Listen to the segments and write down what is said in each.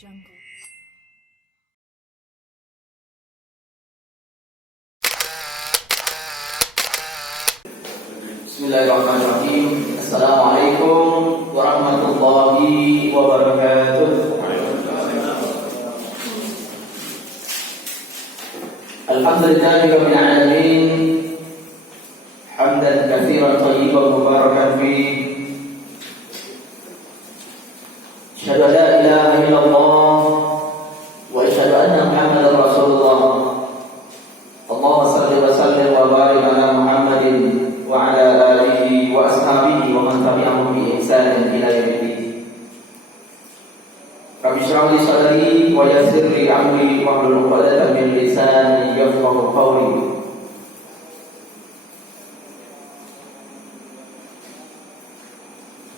Jungle. Bismillahirrahmanirrahim. Assalamualaikum warahmatullahi wabarakatuh. Alhamdulillahirabbil alamin. Hamdan katsiran thayyiban mubarakan fihi. Asyhadu an la ilaha illallah wa asyhadu anna Muhammadar Rasulullah. Allahumma shalli wa sallim wa barik ala Muhammadin wa ala alihi wa ashabihi wa man tabi'ahum bi ihsanin ila yaumil. Rabbi shrah li sadri wa yassir li amri wahlul 'uqdatam min lisani yafqahu qawli.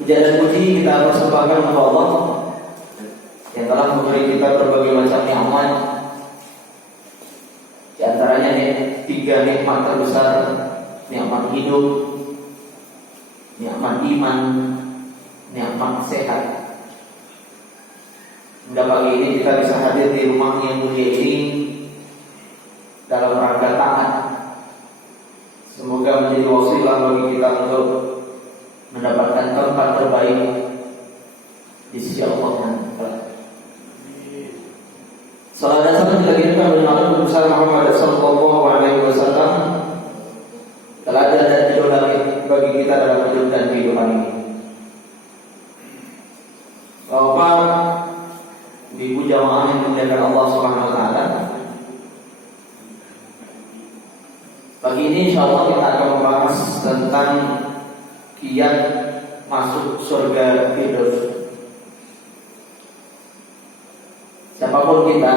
Puja dan puji kita persembahkan kepada Allah yang telah memberi kita berbagai macam nikmat. Di antaranya tiga nikmat terbesar: nikmat hidup, nikmat iman, nikmat sehat. Hingga pagi ini kita bisa hadir di rumahnya yang mulia ini dalam rangka taat. Semoga menjadi wasilah bagi kita untuk mendapatkan tempat terbaik di sisi Allah. Salam dan salam kita kirimkan kepada Nabi besar Muhammad sallallahu alaihi wasallam, teladan dan idola bagi kita dalam hidup dan kehidupan ini. Bapak, Ibu jamaah yang dimuliakan Allah Subhanahu wa taala. Pagi ini insyaallah kita akan membahas tentang kiat masuk surga Firdaus. Siapapun kita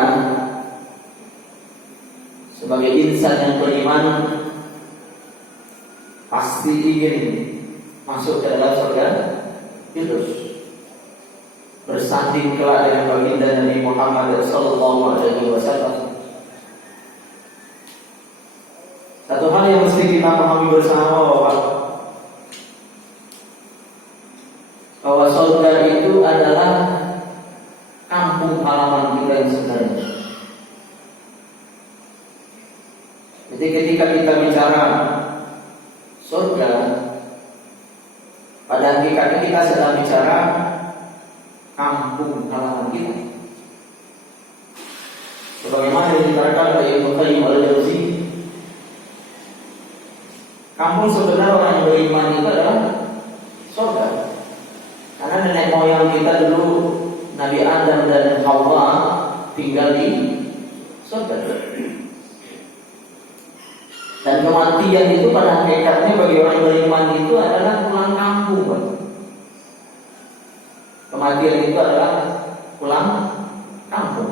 sebagai insan yang beriman pasti ingin masuk ke dalam surga Firdaus, bersanding kelak dengan baginda Nabi Muhammad sallallahu alaihi wasallam. Satu hal yang mesti kita pahami bersama bahwa surga itu adalah kampung halaman kita yang sebenarnya. Jadi ketika kita bicara surga, pada hakikatnya kita sedang bicara kampung halaman kita. Sebagaimana yang diterangkan oleh Ibnu Qayyim al-Jauzi, kampung sebenarnya orang yang beriman itu adalah surga. Karena nenek moyang kita dulu, Nabi Adam dan Hawa, tinggal di surga. Dan kematian itu pada hakikatnya bagi orang yang beriman itu adalah pulang kampung. Kematian itu adalah pulang kampung.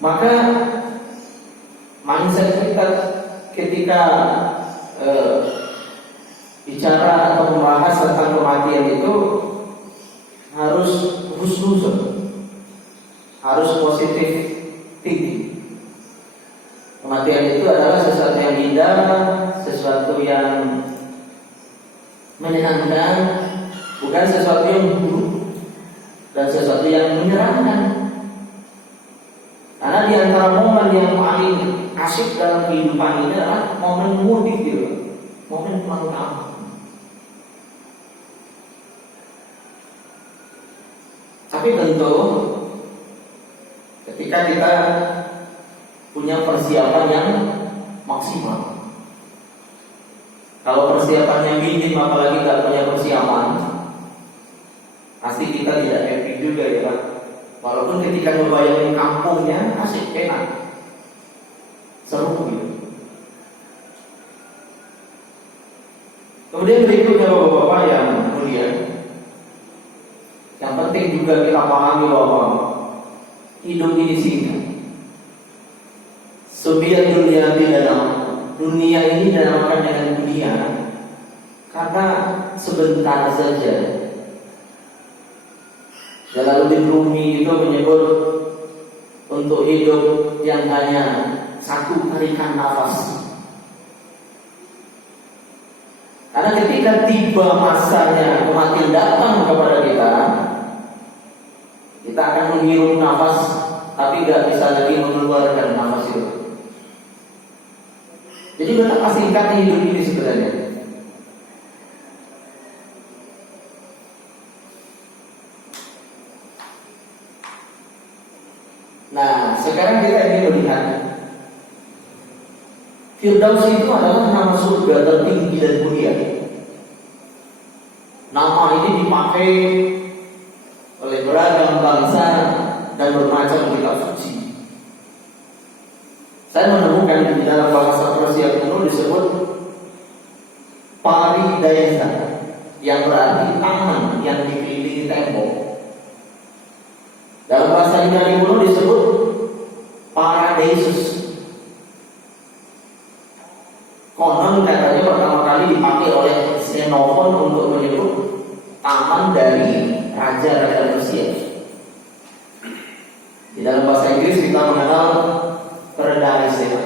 Maka mindset kita ketika bicara atau membahas tentang kematian itu harus husnuzon, harus positif tinggi. Kematian itu adalah sesuatu yang indah, sesuatu yang menyenangkan, bukan sesuatu yang buruk dan sesuatu yang menyeramkan. Karena di antara momen yang paling asyik dalam kehidupan ini adalah momen mudik gitu, momen pulang kampung. Tapi tentu ketika kita punya persiapan yang maksimal. Kalau persiapannya minim apalagi tidak punya persiapan, pasti kita tidak happy juga ya Pak. Walaupun ketika ngebayangin kampungnya asik, enak, seru gitu. Kemudian berikutnya bapak-bapak yang mulia, yang penting juga kita pahami bahwa hidup ini singkat. Subiat dunia dalam dunia ini dinamakan dengan dunia karena sebentar saja. Jalaluddin Rumi itu menyebut untuk hidup yang hanya satu tarikan nafas. Karena ketika tiba masanya kematian datang kepada kita, kita akan menghirup nafas, tapi nggak bisa lagi mengeluarkan nafas itu. Jadi betapa singkatnya hidup ini sebenarnya. Nah, sekarang kita ingin melihat Firdaus itu adalah nama surga tertinggi dan mulia. Nama ini dipakai oleh beragam bangsa dan bermacam kitab suci. Saya menemukan di dalam bahasa Persia kuno disebut Paridayasa, yang berarti taman yang dikelilingi tembok. Dalam bahasa Yunani kuno disebut Paradisus. Konon katanya pertama kali dipakai oleh Xenophon untuk menyebut taman dari raja-raja Persia. Di dalam bahasa Inggris kita mengenal Paradise ya.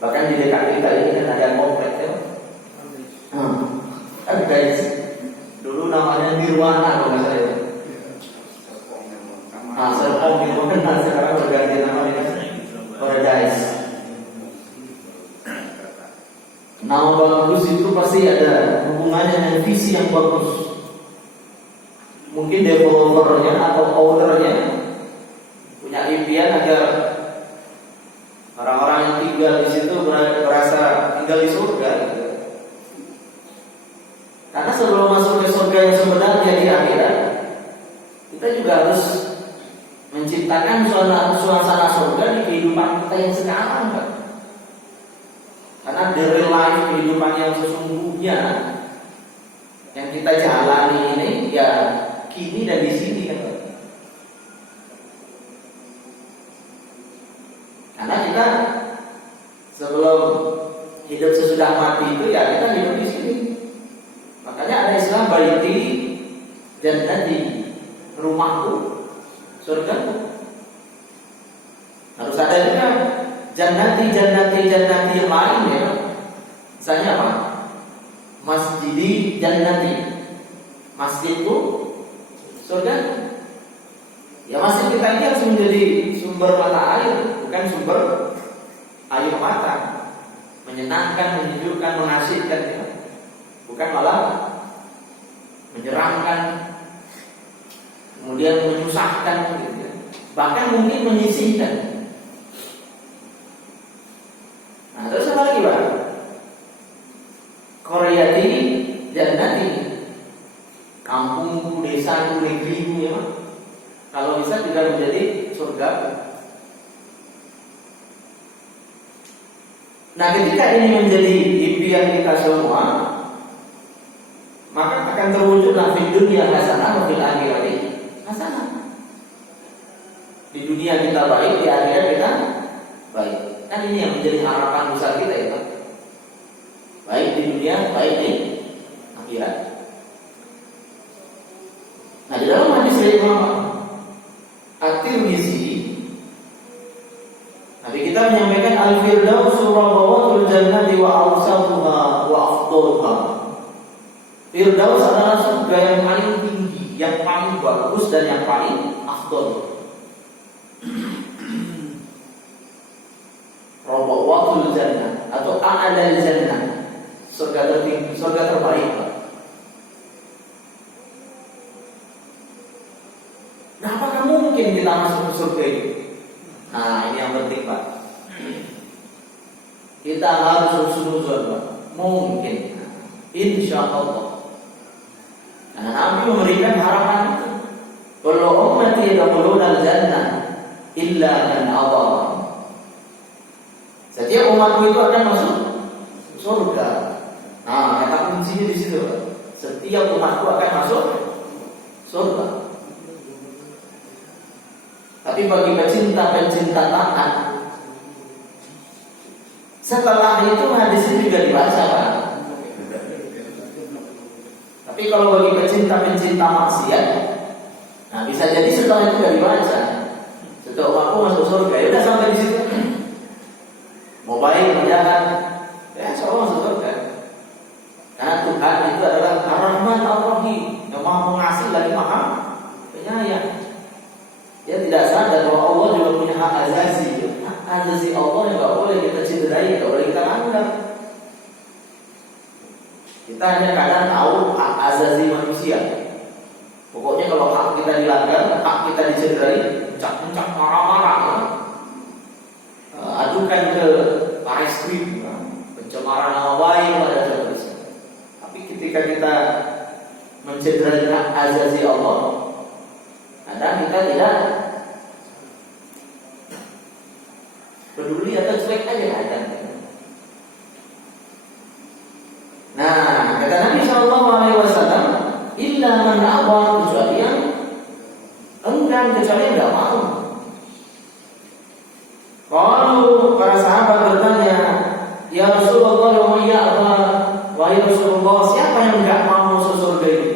Bahkan di dekat kita ini kan ada komplek ya. Paradise. Dulu namanya Nirwana kalau nggak salah ya. Serpong Nirwana sekarang berganti nama dengan Paradise. Nama bagus itu pasti ada hubungannya dengan visi yang bagus. Mungkin developernya atau ownernya punya impian agar orang-orang yang tinggal di situ merasa tinggal di surga. Karena sebelum masuk ke surga yang sebenarnya di akhirat, kita juga harus menciptakan suasana surga di kehidupan kita yang sekarang, Pak. Karena the real life kehidupan yang sesungguhnya yang kita jalani ini ya kini dan di sini kan. Karena kita sebelum hidup sesudah mati itu ya kita hidup di sini. Makanya ada istilah baiti jannati, rumahku, surgaku. Harus ada juga jannati yang lain ya. Misalnya apa? Masjidi jannati, masjidku surga. Ya masjid kita ini harus menjadi sumber mata air, bukan sumber air mata, menyenangkan, menyejukkan, mengasihkan ya. Bukan malah menyeramkan, kemudian menyusahkan gitu ya. Bahkan mungkin menyisihkan. Nah, terus apa lagi, Pak? Koryati jannati, kampungku, desaku, negeriku ya, Pak. Kalau bisa juga menjadi surga. Nah, ketika ini menjadi impian kita semua, maka akan terwujudlah di dunia hasanah wa fil akhirati hasanah. Di dunia kita baik, di akhirat kita baik. Kan ini yang menjadi harapan besar kita ya, Pak. Baik di dunia, baik di akhirat. Nah, di dalam hadis dari Imam At-Tirmizi, Nabi kita menyampaikan al-firdaus rawatul jannati wa awsatuha wa afdaluha. Firdaus adalah surga yang paling tinggi, yang paling bagus dan yang paling afdal. Rawatul jannah atau a'lal jannah, surga tertinggi, surga terbaik. Nah, apakah mungkin kita masuk ke surga ini? Nah, ini yang penting, Pak. Kita harus husnuzon, Pak. Mungkin, insya Allah. Karena Nabi memberikan harapan itu. Kullu ummati yadkhuluna al-jannah illa man aba. Setiap umatku itu akan masuk surga. Nah, kata kuncinya di situ, Pak. Setiap umatku akan masuk surga. Tapi bagi pencinta taat, setelah itu hadis ini juga dibaca, Pak. Tapi kalau bagi pencinta maksiat, nah bisa jadi setelah itu gak dibaca. Setelah umatku masuk surga, ya udah sampai di situ. Mau baik, mau jahat, ya insya Allah masuk surga. Karena Tuhan itu adalah Ar-Rahman Ar-Rahim, yang maha pengasih lagi maha penyayang. Kita hanya kadang tahu hak asasi manusia. Pokoknya kalau hak kita dilanggar, hak kita dicederai, mencak-mencak, marah-marah, ya. Adukan ke baris krim, ya. Pencemaran nama baik pada tertulis. Tapi ketika kita mencederai hak asasi Allah, kadang kita tidak peduli atau cuek aja kadang. Nah, kata Nabi SAW, illa man aba, kecuali yang enggan, kecuali yang tidak mau. Kalau para sahabat bertanya, ya Rasulullah, wa ya apa? Wahai Rasulullah, siapa yang enggak mau masuk surga ini?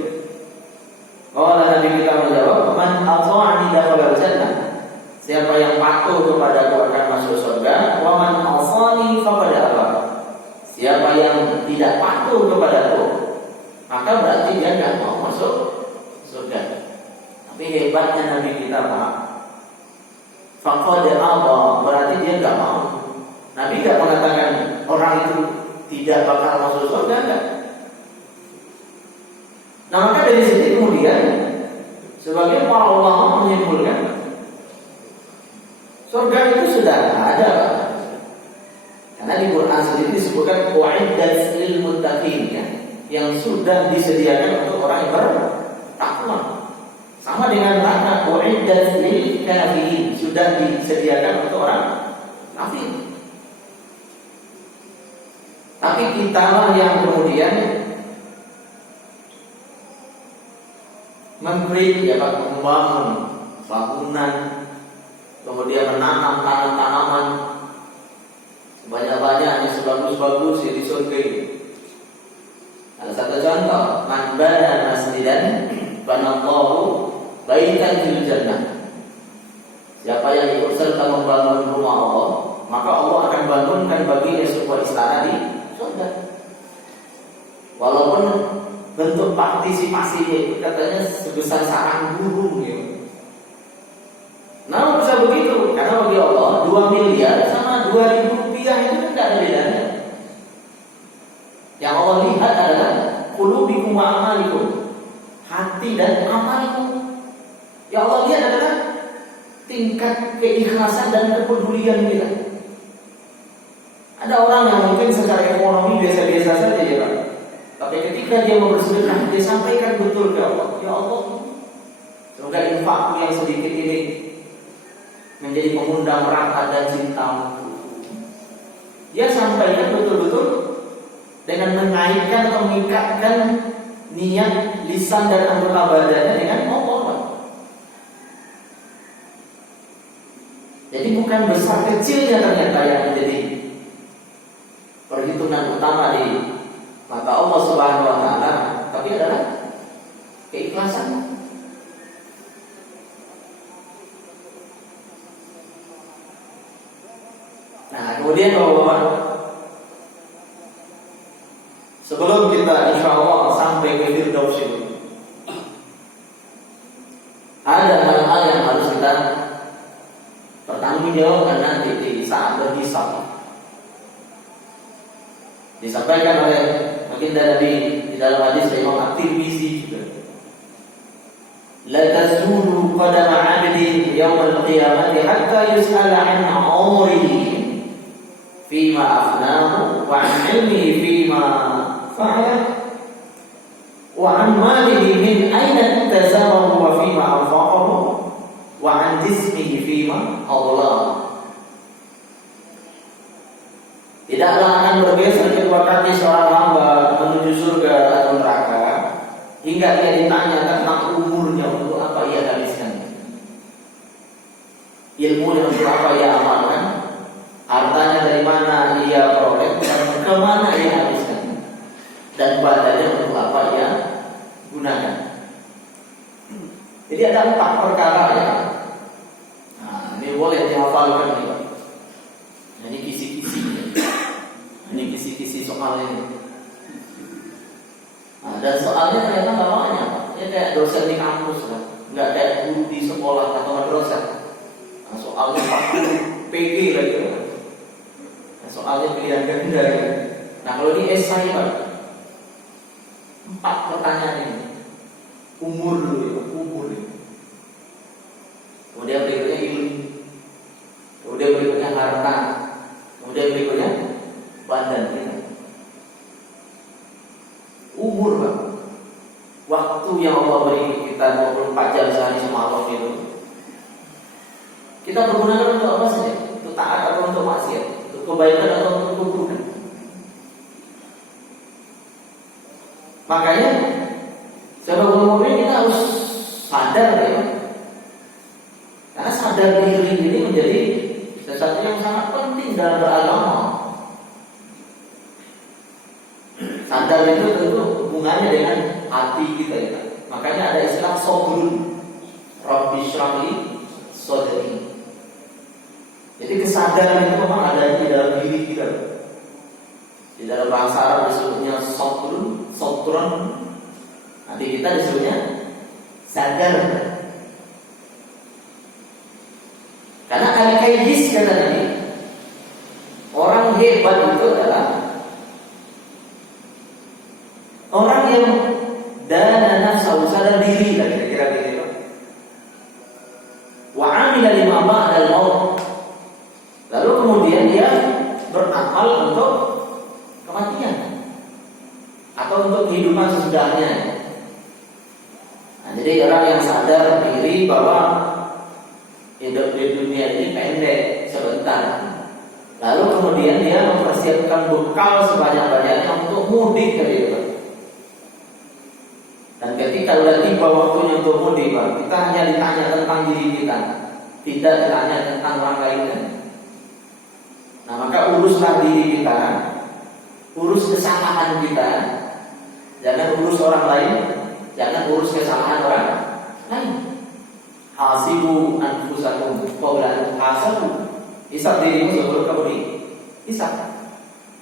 Kalau Nabi kita menjawab, man ata'ani dakhala jannah. Siapa yang patuh kepada aku akan masuk surga. Wa man asani faqad aba. Siapa yang tidak patuh kepadaku, maka berarti dia tidak mau masuk surga. Tapi hebatnya Nabi kita, Pak, faqad aba, berarti dia tidak mau. Nabi tidak mengatakan orang itu tidak bakal masuk surga, enggak. Nah, maka dari sini kemudian sebagai para ulama menyimpulkan surga itu sudah ada, Pak. Karena di Quran sendiri disebutkan wa'iddat lil muttaqin, ya, yang sudah disediakan untuk orang yang bertakwa. Sama dengan makna wa'iddat lil kafirin, sudah disediakan untuk orang kafir. Tapi kitalah yang kemudian memberi, ya Pak, membangun bangunan, kemudian menanam tanaman banyak-banyaknya sebagus-bagus ya di surga ini. Ada satu contoh, man bana masjidan banallahu baitan fil jannah. Siapa yang ikut serta membangun rumah Allah, maka Allah akan bangunkan baginya sebuah istana di surga. Walaupun bentuk partisipasinya itu katanya sebesar sarang burung, ya. Nah, bisa begitu, karena bagi Allah 2 miliar sama 2.000 rupiah itu kan tidak ada bedanya. Yang Allah lihat adalah qulubikum wa amalikum, hati dan amalmu. Yang Allah lihat adalah tingkat keikhlasan dan kepedulian kita. Ada orang yang mungkin secara ekonomi biasa-biasa saja, ya Pak, tapi ketika dia mau bersedekah, dia sampaikan betul ke Allah, ya Allah, semoga infakku yang sedikit ini menjadi pengundang rahmat dan cintamu. Dia sampaikan betul-betul dengan mengaitkan atau mengikatkan niat lisan dan anggota badannya dengan Allah. Jadi bukan besar kecilnya ternyata yang menjadi perhitungan utama di mata Allah Subhanahu wa taala, tapi adalah keikhlasan. Nah, kemudian Bapak-bapak, sebelum kita insya Allah sampai ke Firdaus itu, ada hal-hal yang harus kita pertanggungjawabkan nanti di saat berhisab. Disampaikan oleh baginda Nabi di dalam hadis Imam At-Tirmizi juga, la tazulu qadama 'abdin yawm al-qiyamati hatta yus'ala 'an 'umrihi fima afnahu wa 'an 'ilmihi fima fa'ala wa 'an malihi min aina iktasabahu wa fima anfaqahu wa 'an jismihi fima adlah. Tidaklah akan bergeser kedua kaki seorang hamba menuju surga atau neraka hingga ia ditanya tentang umurnya, untuk apa ia habiskan, ilmunya untuk apa ia amalkan, hartanya dari mana ia peroleh dan kemana ia habiskan, dan badannya untuk apa ia gunakan. Jadi ada 4 perkara, ya. Nah, ini boleh dihafalkan nih, Pak. Ini kisi-kisi. Ini kisi-kisi soal ini. Nah, dan soalnya ternyata nggak banyak, Pak. Ya kayak dosen di kampus lah, nggak kayak guru di sekolah atau madrasah. Nah, soalnya 40 PG lagi. Nah, soalnya pilihan ganda. Ya. Nah, kalau di esai, Pak, 4 pertanyaan ini. Umur dulu ya, umur ya. Kemudian berikutnya ilmu. Kemudian berikutnya harta. Kemudian berikutnya badan kita. Umur, Pak. Waktu yang Allah beri kita 24 jam sehari semalam itu. Kita pergunakan untuk apa saja? Untuk taat atau untuk maksiat? Untuk kebaikan atau untuk keburukan? Makanya sebagai mukmin kita harus sadar ya. Karena sadar diri ini menjadi sesuatu yang sangat penting dalam beragama. Sadar itu tentu hubungannya dengan hati kita ya. Makanya ada istilah sobrun, Rabbi syrahli sodri. Jadi kesadaran itu memang ada di dalam diri kita. Di dalam bahasa Arab disebutnya sobrun. Nanti kita disebutnya sadar. Karena al-kayyis kata Nabi, orang hebat itu adalah orang yang dana nafsu, sadar diri lah kira-kira gitu. Wa amila lima ba'dal maut. Lalu kemudian dia beramal untuk kematian atau untuk kehidupan sesudahnya. Nah, jadi orang yang sadar diri bahwa hidup di dunia ini pendek, sebentar. Lalu kemudian dia mempersiapkan bekal sebanyak-banyaknya untuk mudik gitu. Dan ketika sudah tiba waktunya untuk mudik, kita hanya ditanya tentang diri kita, tidak ditanya tentang orang lainnya. Nah, maka uruslah diri kita, urus kesalahan kita, jangan urus orang lain, jangan urus kesalahan orang lain. Hasibu anfusakum qabla an tuhasabu. Hisab dirimu sebelum kamu dihisab.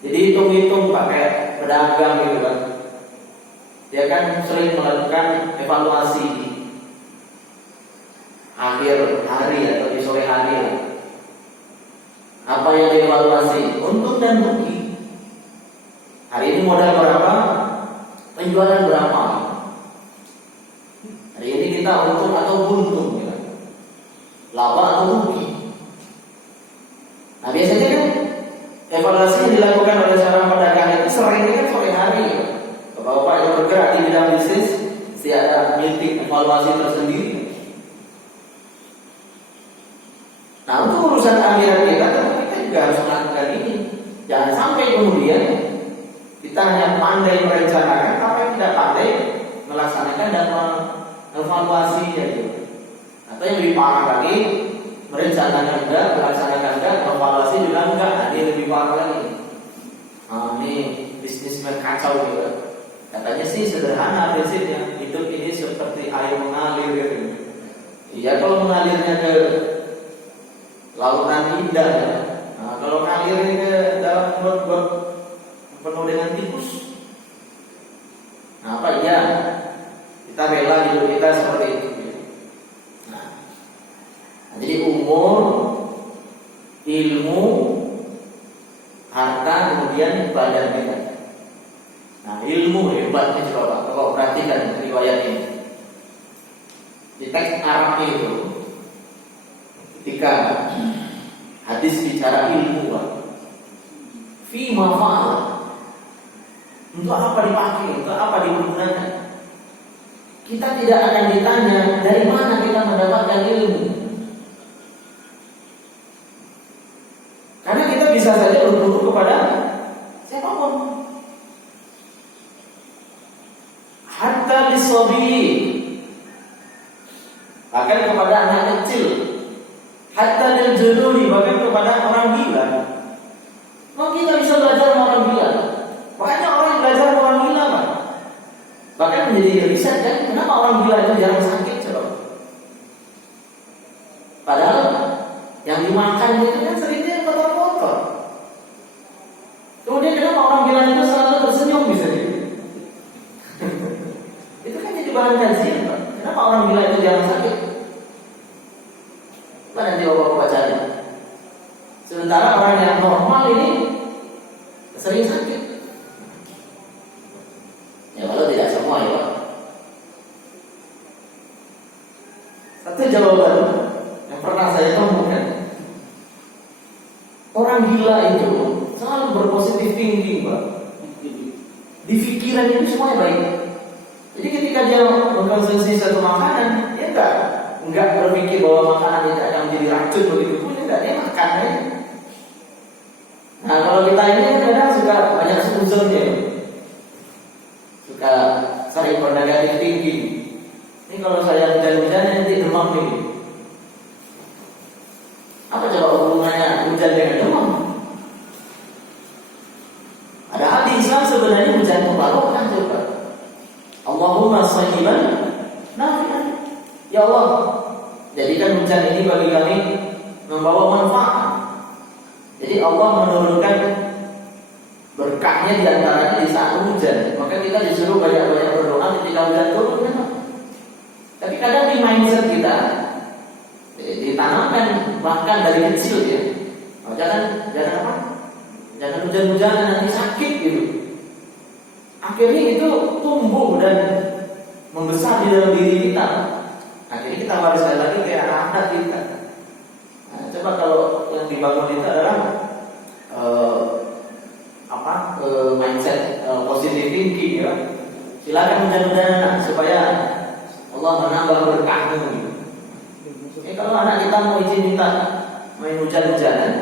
Jadi hitung-hitung pakai pedagang gitu kan. Dia kan sering melakukan evaluasi akhir hari atau di sore hari. Apa yang dievaluasi? Untung dan rugi. Hari ini modal berapa? Penjualan berapa? Hari ini kita untung atau buntung? Laba atau rugi? Nah, biasanya kan evaluasi yang dilakukan oleh seorang pedagang itu seringnya kan sore hari. Bapak yang bergerak di bidang bisnis mesti ada meeting evaluasi tersendiri. Nah, untuk urusan akhirat kita juga harus melakukan ini. Jangan sampai kemudian kita hanya pandai merencanakan, tapi tidak pandai melaksanakan dan mengevaluasinya gitu. Atau yang lebih parah lagi, merencanakan enggak, melaksanakan enggak, evaluasi juga enggak. Nah, ini lebih parah lagi. Nah, ini bisnismen kacau gitu. Katanya sih sederhana prinsipnya, hidup ini seperti air mengalir gitu. Iya, kalau mengalirnya ke lautan indah ya. Nah, kalau mengalir ke dalam got penuh dengan tikus. Nah, apa iya kita rela hidup kita seperti itu. Nah, jadi umur, ilmu, harta, kemudian badan kita. Nah, ilmu hebatnya coba kalau perhatikan riwayat ini. Di teks Arab itu ketika hadis bicara ilmu, fi ma fa'al, untuk apa dipakai, untuk apa digunakan. Kita tidak akan ditanya dari mana kita mendapatkan ilmu. Karena kita bisa saja berguru kepada siapapun. Hatta lisabi, bahkan kepada anak kecil. Hatta lil jununi, bahkan kepada orang gila. Mau kita bisa belajar sama orang gila? Banyak orang yang belajar sama orang gila, Pak. Bahkan menjadi riset kan, kenapa orang gila itu jarang sakit coba? Padahal yang dimakan itu kan seringnya kotor-kotor. Kemudian kenapa orang gila itu selalu tersenyum bisa gitu? Itu kan jadi bahan kajian, Pak. Kenapa orang gila itu jarang sakit? Mana nanti bapak bacanya. Sementara orang yang normal ini sering sakit. Ya kalau tidak semua ya. Satu jawaban yang pernah saya temukan, orang gila itu selalu berpositif thinking, Pak. Di pikirannya itu semuanya baik. Jadi ketika dia mengkonsumsi satu makanan, dia enggak berpikir bahwa makanan itu akan menjadi racun begitu pun, enggak, dia makan ya. Nah, kalau kita ini kadang suka banyak suzonnya, suka sering bernegatif thinking. Ini kalau saya hujan-hujan nanti demam nih. Apa coba hubungannya hujan dengan demam? Padahal di Islam sebenarnya hujan itu barokah juga. Allahumma shayyiban nafi'an. Ya Allah, jadikan hujan ini bagi kami membawa manfaat. Jadi Allah menurunkan berkahnya di antaranya di saat hujan. Maka kita disuruh banyak-banyak berdoa ketika hujan turun memang. Tapi kadang di mindset kita ditanamkan bahkan dari kecil ya. Oh, jangan apa? Jangan hujan-hujanan nanti sakit gitu. Akhirnya itu tumbuh dan membesar di dalam diri kita. Akhirnya kita wariskan lagi ke anak-anak kita. Nah, coba kalau yang dibangun itu adalah mindset positive thinking ya. Silakan hujan-hujanan supaya Allah menambah berkahmu. Kalau anak kita mau izin minta main hujan-hujanan,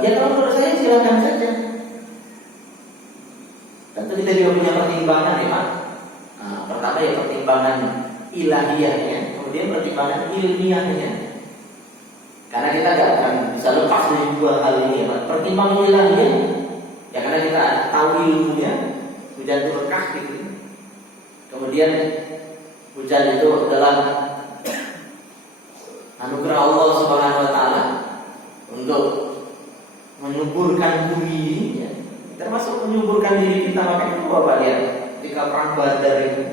ya kalau menurut saya silakan saja. Tentu kita juga punya pertimbangan ya Pak. Nah, pertama ya pertimbangan ilahiyahnya, kemudian pertimbangan ilmiahnya. Karena kita tidak akan bisa lepas dari dua hal ini ya Pak. Pertimbangan ilahiyah, ya karena kita tahu ilmunya, hujan itu berkah gitu. Kemudian hujan itu adalah anugerah Allah Subhanahu wa taala untuk menyuburkan bumi ini ya. Termasuk menyuburkan diri kita. Makanya itu Bapak lihat ketika perang Badar itu.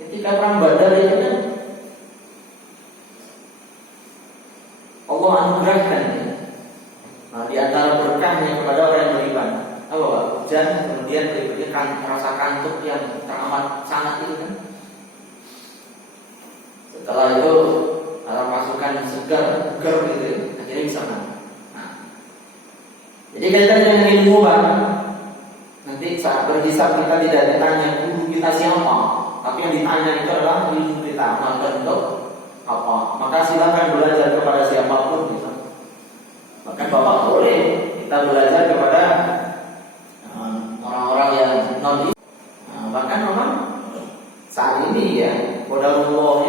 Ketika perang Badar itu kan Allah anugerahkan ya. Nah, di antara berkahnya kepada orang yang beriman apa Pak? Hujan, kemudian berikutnya kan rasa kantuk yang teramat sangat itu kan. Setelah itu ada pasukan segar gitu, akhirnya bisa menang. Nah, jadi kaitan dengan ilmu Pak. Nanti saat berhisab kita tidak ditanya guru kita siapa, tapi yang ditanya itu adalah ilmu kita amalkan untuk apa. Maka silakan belajar kepada siapapun gitu. Bahkan Bapak boleh kita belajar kepada orang-orang yang non. Bahkan memang saat ini ya, qadarullah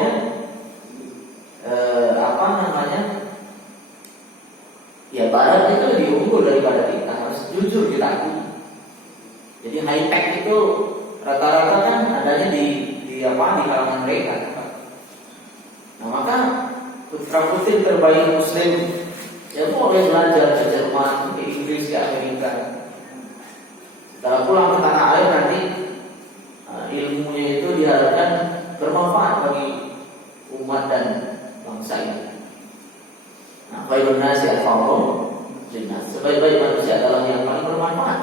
ya barat itu lebih unggul daripada kita, harus jujur kita akui. Jadi high tech itu rata-rata kan adanya di kalangan mereka. Nah maka putra-putri terbaik Muslim ya boleh belajar ke Jerman, ke Inggris, ke Amerika. Setelah pulang ke tanah air nanti ilmunya itu diharapkan bermanfaat bagi umat dan bangsa ini. Nah, khairun nasi anfa'uhum linnas. Sebaik-baik manusia adalah yang paling bermanfaat.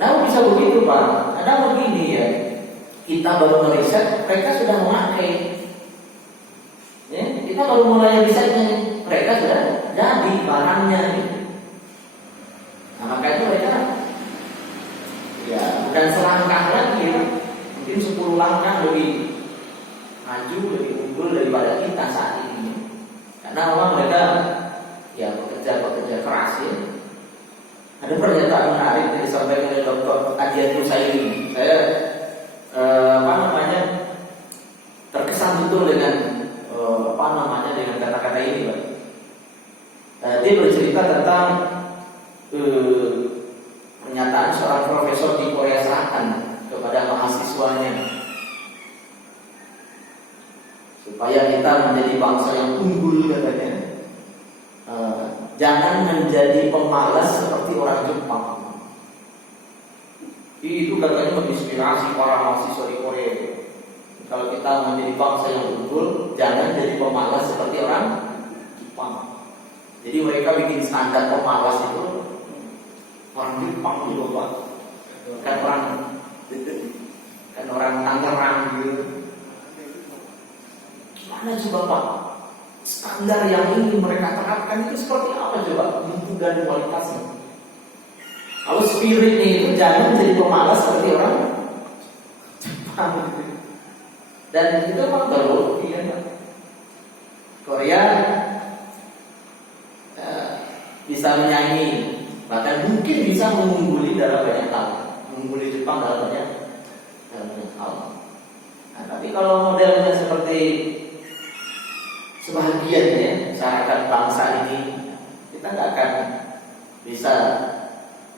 Nah, bisa begitu Pak. Ada begini ya. Kita baru meriset, mereka sudah memakai. Ya, kita baru mulai risetnya, mereka sudah jadi barangnya. Nah, makanya mereka ya bukan selangkah lagi ya. Mungkin 10 langkah lebih maju, lebih unggul daripada kita saat ini. Karena memang mereka ya bekerja keras ya. Ada pernyataan menarik yang disampaikan oleh Dr. Adian Nusairi. Saya terkesan betul dengan dengan kata-kata ini, Pak. Dia bercerita tentang pernyataan seorang profesor di Korea Selatan kepada mahasiswanya, supaya kita menjadi bangsa yang unggul katanya. Jangan menjadi pemalas seperti orang Jepang. Itu katanya menginspirasi para mahasiswa di Korea. Kalau kita menjadi bangsa yang unggul, jangan jadi pemalas seperti orang Jepang. Jadi mereka bikin standar pemalas itu orang Jepang itu Pak. kan orang Tangerang gitu. Mana coba Pak? Standar yang ingin mereka terapkan itu seperti apa coba? Mutu dan kualitasnya. Kalau spiritnya itu jangan jadi pemalas seperti orang Jepang. Dan itu memang terbukti ya. Korea bisa menyanyi, bahkan mungkin bisa mengungguli dalam banyak hal, mengungguli Jepang dalam banyak hal. Nah, tapi kalau modelnya seperti sebagian ya masyarakat bangsa ini, kita nggak akan bisa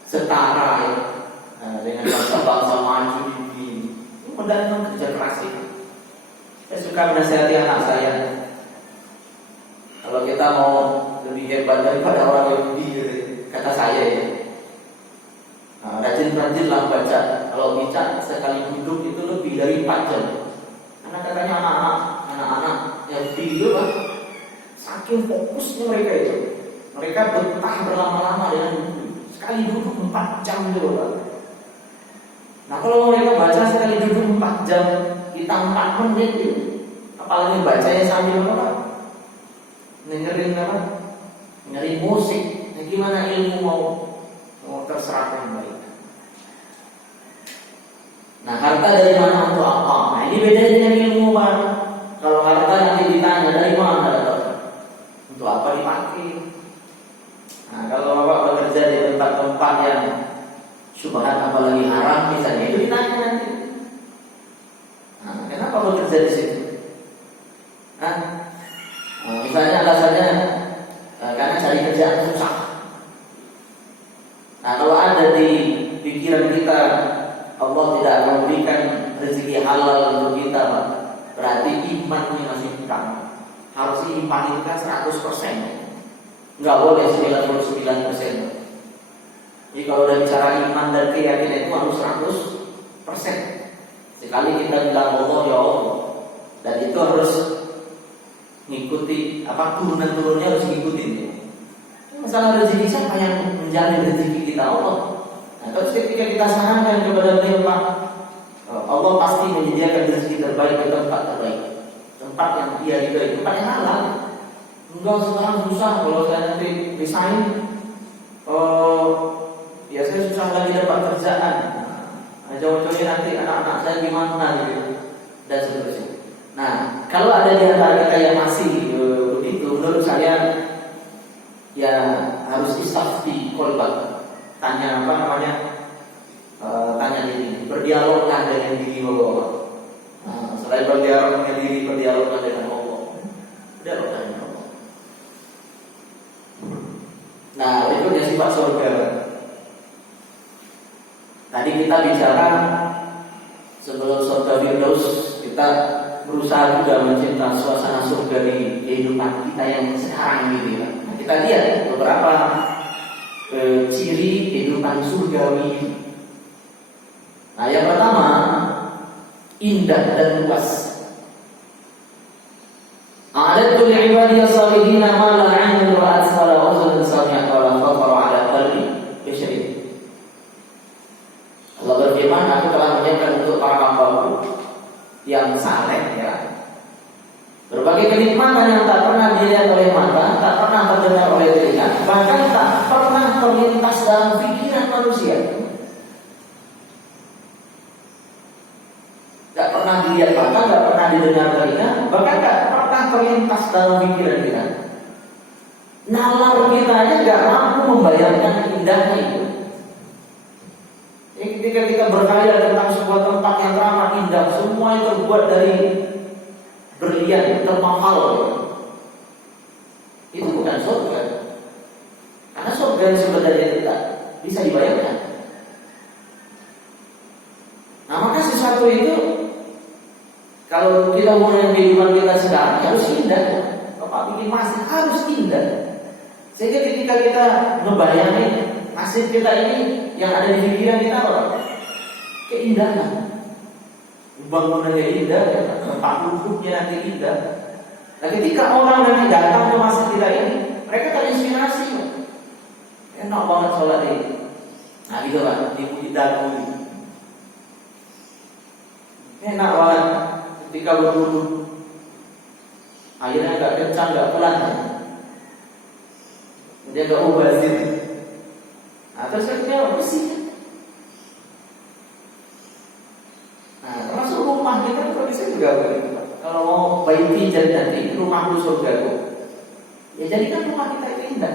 setara ya, dengan bangsa-bangsa maju ini. Ini modalnya kerja keras itu. Saya suka menasihati anak saya, kalau kita mau lebih hebat daripada orang Yahudi, kata saya ya, rajin-rajinlah baca. Kalau baca sekali duduk itu lebih dari 4 jam. Karena katanya anak-anak Yahudi itu kan, saking fokusnya mereka itu, mereka betah berlama-lama dengan sekali duduk 4 jam itu Pak. Nah kalau mereka baca sekali duduk 4 jam, kita 4 menit itu, apalagi bacanya sambil apa? Dengerin apa? Dengerin musik. Nah, gimana ilmu mau terserap yang baik? Nah, harta dari mana untuk apa? Nah, ini beda dengan ilmu Pak. Kalau harta nanti ditanya dari mana dapat? Untuk apa dipakai? Nah, kalau Bapak bekerja di tempat-tempat yang syubhat apalagi haram misalnya, itu ditanya nanti. Nah, kenapa bekerja di situ? Nah, misalnya alasannya karena cari kerjaan susah. Nah, kalau ada di pikiran kita Allah tidak akan memberikan rezeki halal untuk kita, Pak, berarti imannya masih kurang. Harus iman kita 100%. Enggak boleh 99%. Jadi kalau udah bicara iman dan keyakinan itu harus 100%. Sekali kita bilang Allah ya Allah, dan itu harus ngikuti turunan-turunnya harus ngikutin. Masalah rezeki, siapa yang menjamin rezeki kita? Allah. Nah, terus ketika kita sarankan kepada beliau, Pak, Allah pasti menyediakan rezeki terbaik ke tempat terbaik, tempat yang dia ridhoi, tempat yang halal. Enggak sekarang susah, kalau saya nanti resign, ya saya susah lagi dapat kerjaan. Nah, jauh-jauhnya nanti anak-anak saya gimana gitu dan seterusnya. Nah, kalau ada di antara kita yang masih begitu, menurut saya ya harus istafti kolbat. Tanya tanya diri, berdialoglah dengan diri Bapak. Nah, selain berdialog dengan diri, berdialoglah dengan Allah. Berdialoglah dengan Allah. Nah, berikutnya sifat surga. Tadi kita bicara sebelum surga Firdaus, kita berusaha juga mencinta suasana surga di kehidupan kita yang sekarang ini. Nah, kita lihat beberapa ciri kehidupan surgawi. Nah, yang pertama, indah dan luas. A'adatu li'ibadiyas salihin ma la 'ainun ra'at wa la udhun sami'at wa la khatara 'ala qalbi bashar. Allah berfirman, aku telah menyiapkan untuk para hamba-Ku yang saleh ya, berbagai kenikmatan yang tak pernah dilihat oleh mata, tak pernah terdengar oleh telinga, bahkan tak pernah terlintas dalam pikiran manusia. Tak pernah dilihat mata, tak pernah didengar telinga, bahkan tak pernah terlintas dalam pikiran kita. Nalar kita aja gak mampu membayangkan indahnya itu. Ketika kita berkhayal tentang sebuah tempat yang ramah indah, semua yang terbuat dari berlian termahal, itu bukan surga. Karena surga yang sebenarnya tidak bisa dibayangkan. Nah, maka sesuatu itu kalau kita mau yang kehidupan kita sekarang harus indah. Bapak bikin masjid harus indah. Sehingga ketika kita ngebayangin masjid kita ini, yang ada di pikiran kita apa? Keindahan. Bangunannya indah, tempat duduknya nanti indah. Nah, ketika orang nanti datang ke masjid kita ini, mereka terinspirasi. Enak banget sholat ini. Nah, gitu Pak, dipuji dagu. ketika berwudu. Airnya agak kencang, agak pelan. Dia agak mubazir. Nah, terus ketika bersih. Nah, termasuk rumah kita kalau bisa juga begitu. Kalau mau baiti jannati, rumahku surgaku, ya jadikan rumah kita itu indah.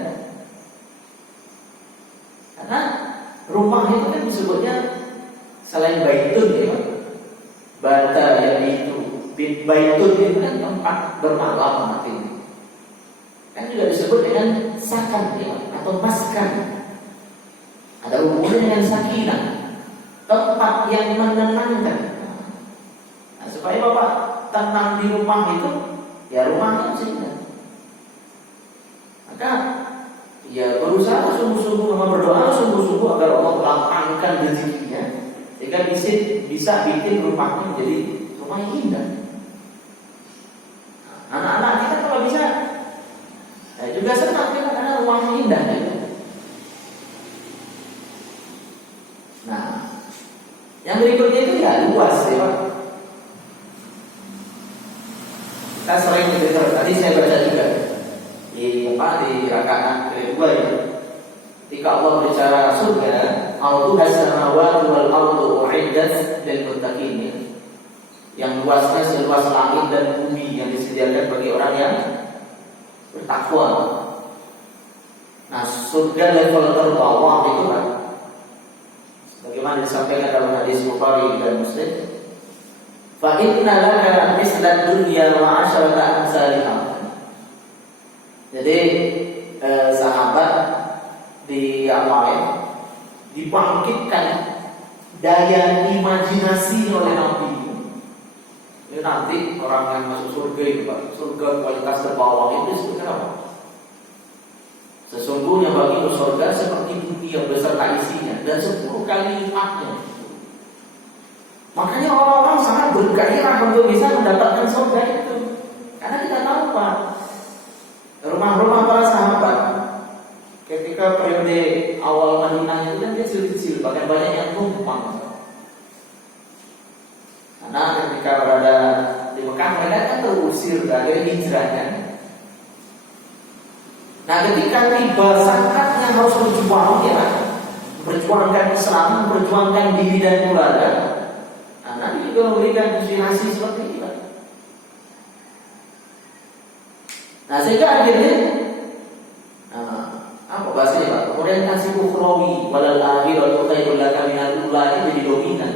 Karena rumah itu kan disebutnya selain baitun ya, bata yang itu, baitun itu kan tempat bermalam artinya. Kan juga disebut dengan sakan ya, atau maskan. Ada hubungannya dengan sakinah, tempat yang menenangkan. Nah, supaya Bapak tenang di rumah itu, ya rumahnya indah. Maka ya berusaha sungguh-sungguh, berdoa sungguh-sungguh agar Allah lapangkan rezekinya, sehingga bisa bikin rumahnya menjadi rumah yang indah. Anak-anak kita kalau bisa, juga senang kita karena rumahnya indah. Nah, yang berikutnya itu ya luas ya Pak. Kita sering dengar, tadi saya baca juga di rakaat kedua ya. Ketika Allah berbicara surga, "Arduhas samawati wal ardu u'iddat lil muttaqin." Yang luasnya seluas langit dan bumi yang disediakan bagi orang yang bertakwa. Nah, surga level terbawah itu kan, bagaimana disampaikan dalam hadis Bukhari dan Muslim, "Fa inna laka misla dunya wa 'asharata amsalha." Jadi sahabat dibangkitkan daya imajinasi oleh Nabi. Ini nanti orang yang masuk surga itu Pak, surga kualitas terbawah itu disebutkan apa? Sesungguhnya bagi surga seperti dunia beserta isinya dan 10 kali lipatnya. Makanya orang-orang sangat bergairah untuk bisa mendapatkan surga itu. Karena kita tahu Pak, rumah-rumah para sahabat ketika periode awal Madinah itu kan kecil-kecil, bahkan banyak yang tumpang. Karena ketika berada di Mekah mereka kan terusir dari hijrahnya. Nah, ketika tiba saatnya harus berjuang ya, berjuangkan Islam, berjuangkan diri dan keluarga. Nah, Nabi juga memberikan inspirasi seperti itu. Nah, sehingga akhirnya apa bahasanya Pak? Kemudian kasih ukhrawi walal akhiratu khairul laka minal ula itu jadi dominan.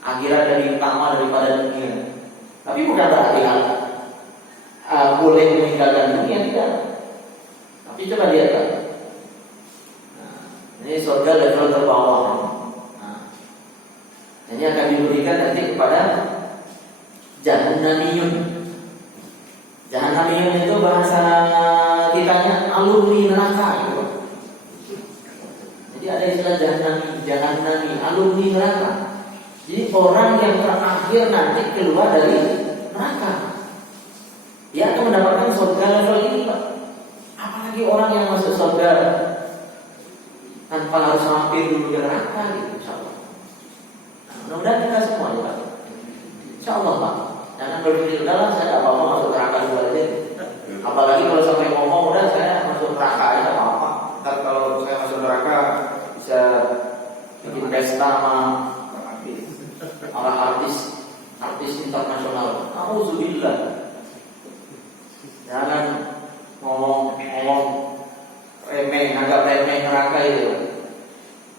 Akhirat lebih utama daripada dunia. Tapi bukan berarti boleh meninggalkan dunia, tidak. Tapi coba lihat Pak. Nah, ini surga level terbawah. Nah, ini akan diberikan nanti kepada Jahannamiyun. Jahannamiyun itu bahasa kitanya alumni neraka gitu. Jadi ada istilah Jahannami, alumni neraka. Jadi orang yang terakhir nanti keluar dari neraka, dia akan mendapatkan surga level ini Pak. Apalagi orang yang masuk surga tanpa harus mampir dulu ke neraka gitu, insyaallah. Nah, mudah-mudahan kita semua ya Pak, insyaallah Pak. Jangan berpikir udahlah saya apa-apa masuk neraka dulu aja. Apalagi kalau sampai ngomong udah saya masuk neraka aja apa-apa. Ntar kalau saya masuk neraka bisa bikin pesta sama artis internasional. Auzubillah. Jangan ngomong remeh, anggap remeh neraka itu.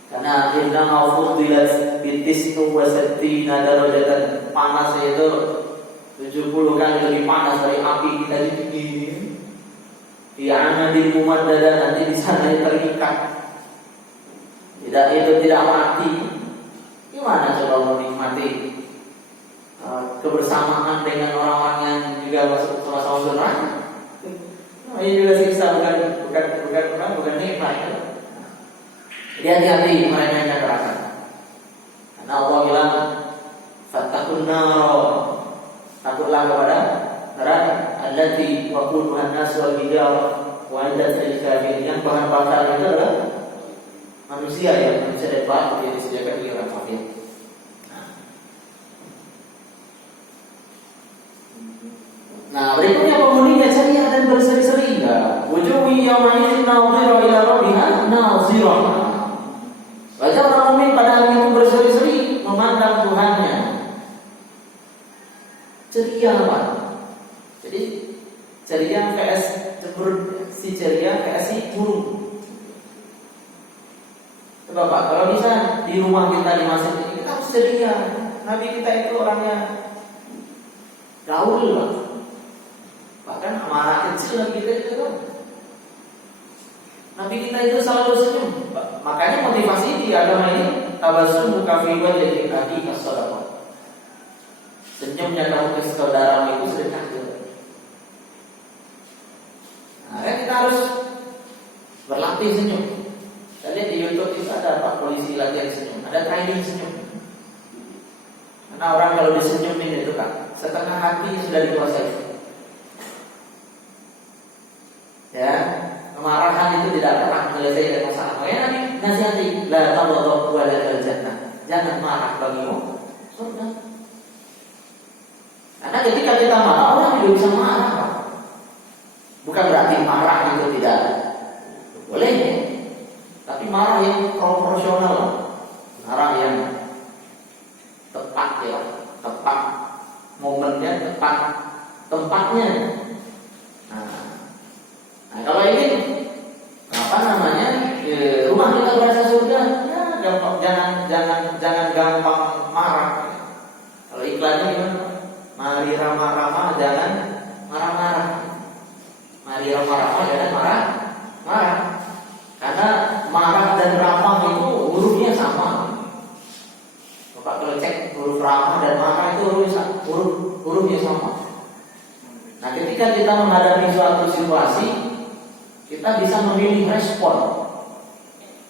Karena inna ma'fudilat bitisnu wa sattina darajatan, panasnya itu 70 kali lebih panas dari api kita di dunia. Di amadil mumaddada, nanti di sana terikat. Tidak mati. Gimana coba menikmati kebersamaan dengan orang-orang yang juga masuk sama-sama neraka? Ini juga siksa, bukan nikmat. Jadi hati-hati meremehkan neraka. Karena Allah bilang, "Fattaqun nar." Takutlah kepada neraka allati waquduha an-nas wal hijarah wa 'iddat lil kafirin, yang bahan bakar itu adalah manusia dan batu yang disediakan oleh orang kafir. ceria vs si ceria vs si murung. Coba Pak, kalau bisa di rumah kita di masjid ini kita harus ceria. Nabi kita itu orangnya gaul Pak. Bahkan amarah kecil Nabi kita itu kan. Nabi kita itu selalu senyum. Makanya motivasi di agama ini tabassum kafi wajhi abi as-sadaqah. Senyumnya kamu ke saudaramu itu sedekah juga. Nah, kita harus berlatih senyum. Saya lihat di YouTube itu ada Pak polisi latihan senyum, ada training senyum. Karena orang kalau disenyumin itu kan setengah hati sudah dikuasai. Ya, kemarahan itu tidak pernah menyelesaikan masalah. Makanya Nabi nasihati, la taghdab wa la taljannah. Jangan marah bagimu surga. Karena ketika kita marah, orang juga bisa marah Pak. Bukan berarti marah itu tidak boleh, tapi marah yang proporsional, marah yang tepat ya, tepat momennya, tepat tempatnya. Nah kalau ini apa namanya rumah kita berasa surga, ya gampang, jangan gampang marah. Kalau iklannya gimana? Mari ramah-ramah, jangan marah-marah. Mari ramah-ramah, jangan marah-marah. Karena marah dan ramah itu hurufnya sama. Bapak kalau cek huruf ramah dan marah itu hurufnya sama. Nah ketika kita menghadapi suatu situasi, kita bisa memilih respon.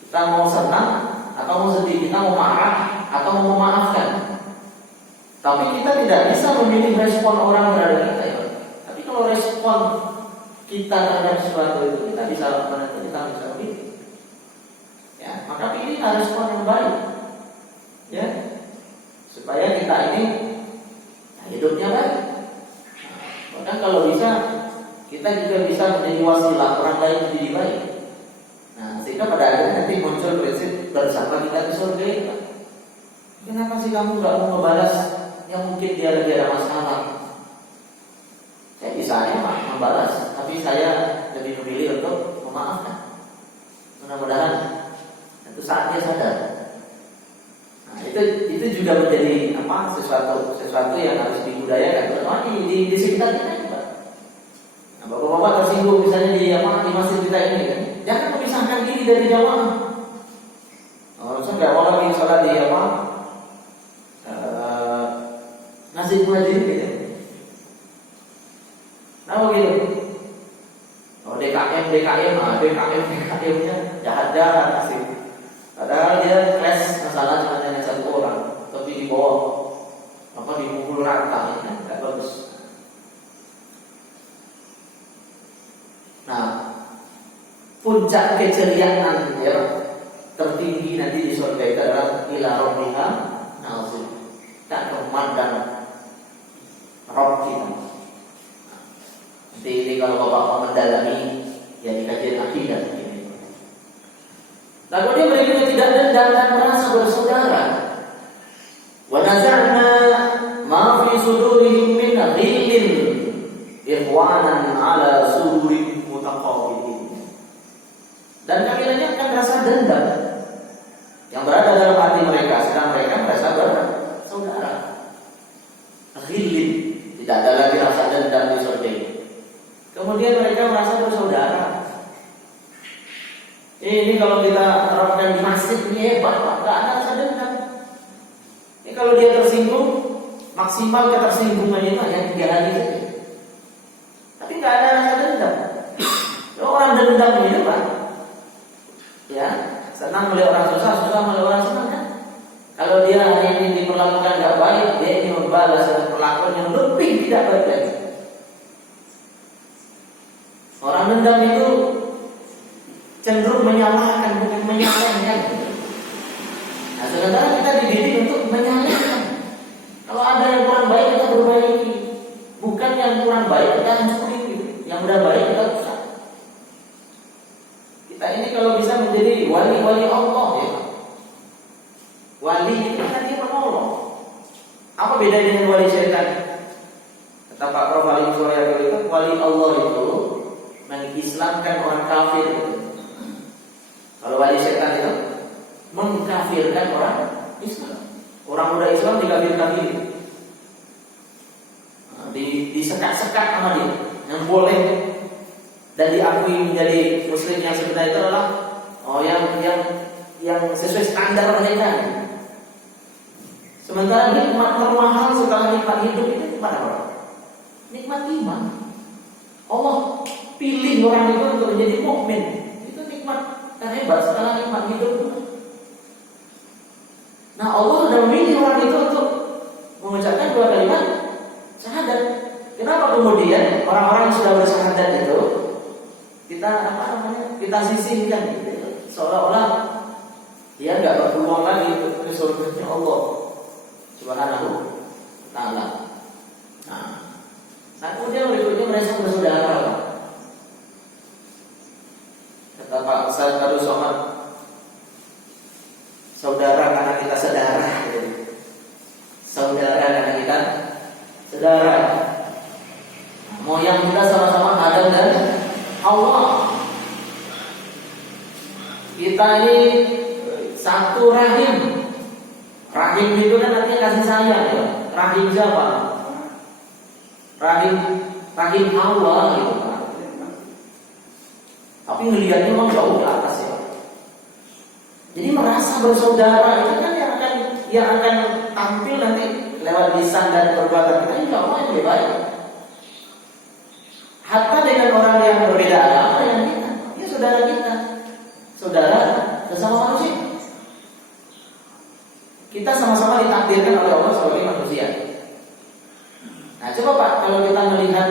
Kita mau senang atau mau sedih, kita mau marah atau mau memaafkan. Tapi kita tidak bisa memilih respon orang terhadap kita ya. Tapi kalau respon kita terhadap sesuatu itu kita bisa menentukan, kita bisa pilih. Ya, maka pilihlah respon yang baik. Ya. Supaya kita ini hidupnya baik. Bahkan kalau bisa kita juga bisa menjadi wasilah orang lain menjadi baik. Nah, sehingga pada akhirnya nanti muncul prinsip bersama kita ke surga itu. Kenapa sih kamu nggak mau membalas yang mungkin dia lagi ada masalah? Saya bisa aja membalas, tapi saya lebih memilih untuk memaafkan. Mudah-mudahan itu saat dia sadar. Nah, itu juga menjadi apa sesuatu yang harus dibudayakan. Oh, di sekitar kita juga. Nah, bapak-bapak tersinggung misalnya di masjid kita ini kan, jangan memisahkan diri dari jamaah. Misalnya kalau lagi sholat di masjid muhajirin gitu. Nah begitu. Oh DKM-nya jahat-jahat sih. Padahal dia kelas masalah cuma hanya satu orang, tapi di bawah dipukul rata, ini kan nggak bagus. Nah, puncak keceriaan ya tertinggi nanti di surga itu adalah ila rabbiha nazir. Tak memandang Rabb kita. Nanti ini kalau bapak mendalami yang dikaji akidah ini. Lalu dia berikutnya tidak dendam dan merasa bersaudara. Wa nazarna ma fi sudurihim min ghillin ikhwanan ala sururin mutaqabilin. Dan kami lenyapkan rasa dendam yang berada dalam hati mereka, sedang mereka merasa bersaudara. Ghillin, tidak ada lagi rasa dendam di surga ini. Kemudian mereka merasa bersaudara. Ini kalau kita terapkan di masjid ini hebat, Pak. Gak ada rasa dendam. Ini kalau dia tersinggung, maksimal ketersinggungannya itu hanya 3 hari saja. Tapi gak ada rasa dendam. Orang dendam ini Pak, ya senang melihat orang susah, susah melihat orang senang kan. Kalau dia hari ini diperlakukan gak baik, dia ini membalas dengan perlakuan yang lebih tidak baik lagi. Orang dendam itu cenderung menyalahkan, bukan menyalahkan. Nah, sementara kita dididik untuk menyalahkan. Kalau ada yang kurang baik kita perbaiki, bukan yang kurang baik kita hancurin. Yang udah baik kita rusak. Kita ini kalau bisa menjadi wali-wali Allah ya. Wali itu kan dia penolong. Apa bedanya dengan wali syaitan? kata Pak Prof. Ali Suraya itu wali Allah itu mengislamkan orang kafir. Kalau wali setan itu mengkafirkan orang Islam. Orang muda Islam dikafir-kafir, disekat-sekat sama dia. Yang boleh dan diakui menjadi Muslim yang sebenarnya itu adalah yang sesuai standar mereka. Sementara nikmat termahal setelah nikmat hidup itu kepada orang. Nikmat iman. Allah pilih orang itu untuk menjadi mukmin. Itu nikmat yang hebat setelah nikmat hidup. Nah, Allah sudah memilih orang itu untuk mengucapkan dua kalimat syahadat. Kenapa kemudian orang-orang yang sudah bersyahadat itu kita sisihkan gitu, seolah-olah dia nggak berpeluang lagi ke surga Allah Subhanahu wa Ta'ala. Nah, kemudian berikutnya mereka bersaudara. Kata Pak Ustaz Abdul Somad, saudara karena kita saudara. Saudara karena kita saudara. Moyang kita sama-sama Adam dan Allah. Kita ini satu rahim. Rahim itu kan artinya kasih sayang ya. Rahim siapa? Rahim Allah gitu kan. Tapi ngelihatnya memang jauh di atas ya. Jadi merasa bersaudara itu kan yang akan tampil nanti lewat lisan dan perbuatan kita, insya Allah yang lebih baik. Hatta dengan orang yang berbeda agama dengan kita, dia saudara kita, saudara sesama manusia. Kita sama-sama ditakdirkan oleh Allah sebagai manusia. Nah, coba Pak, kalau kita melihat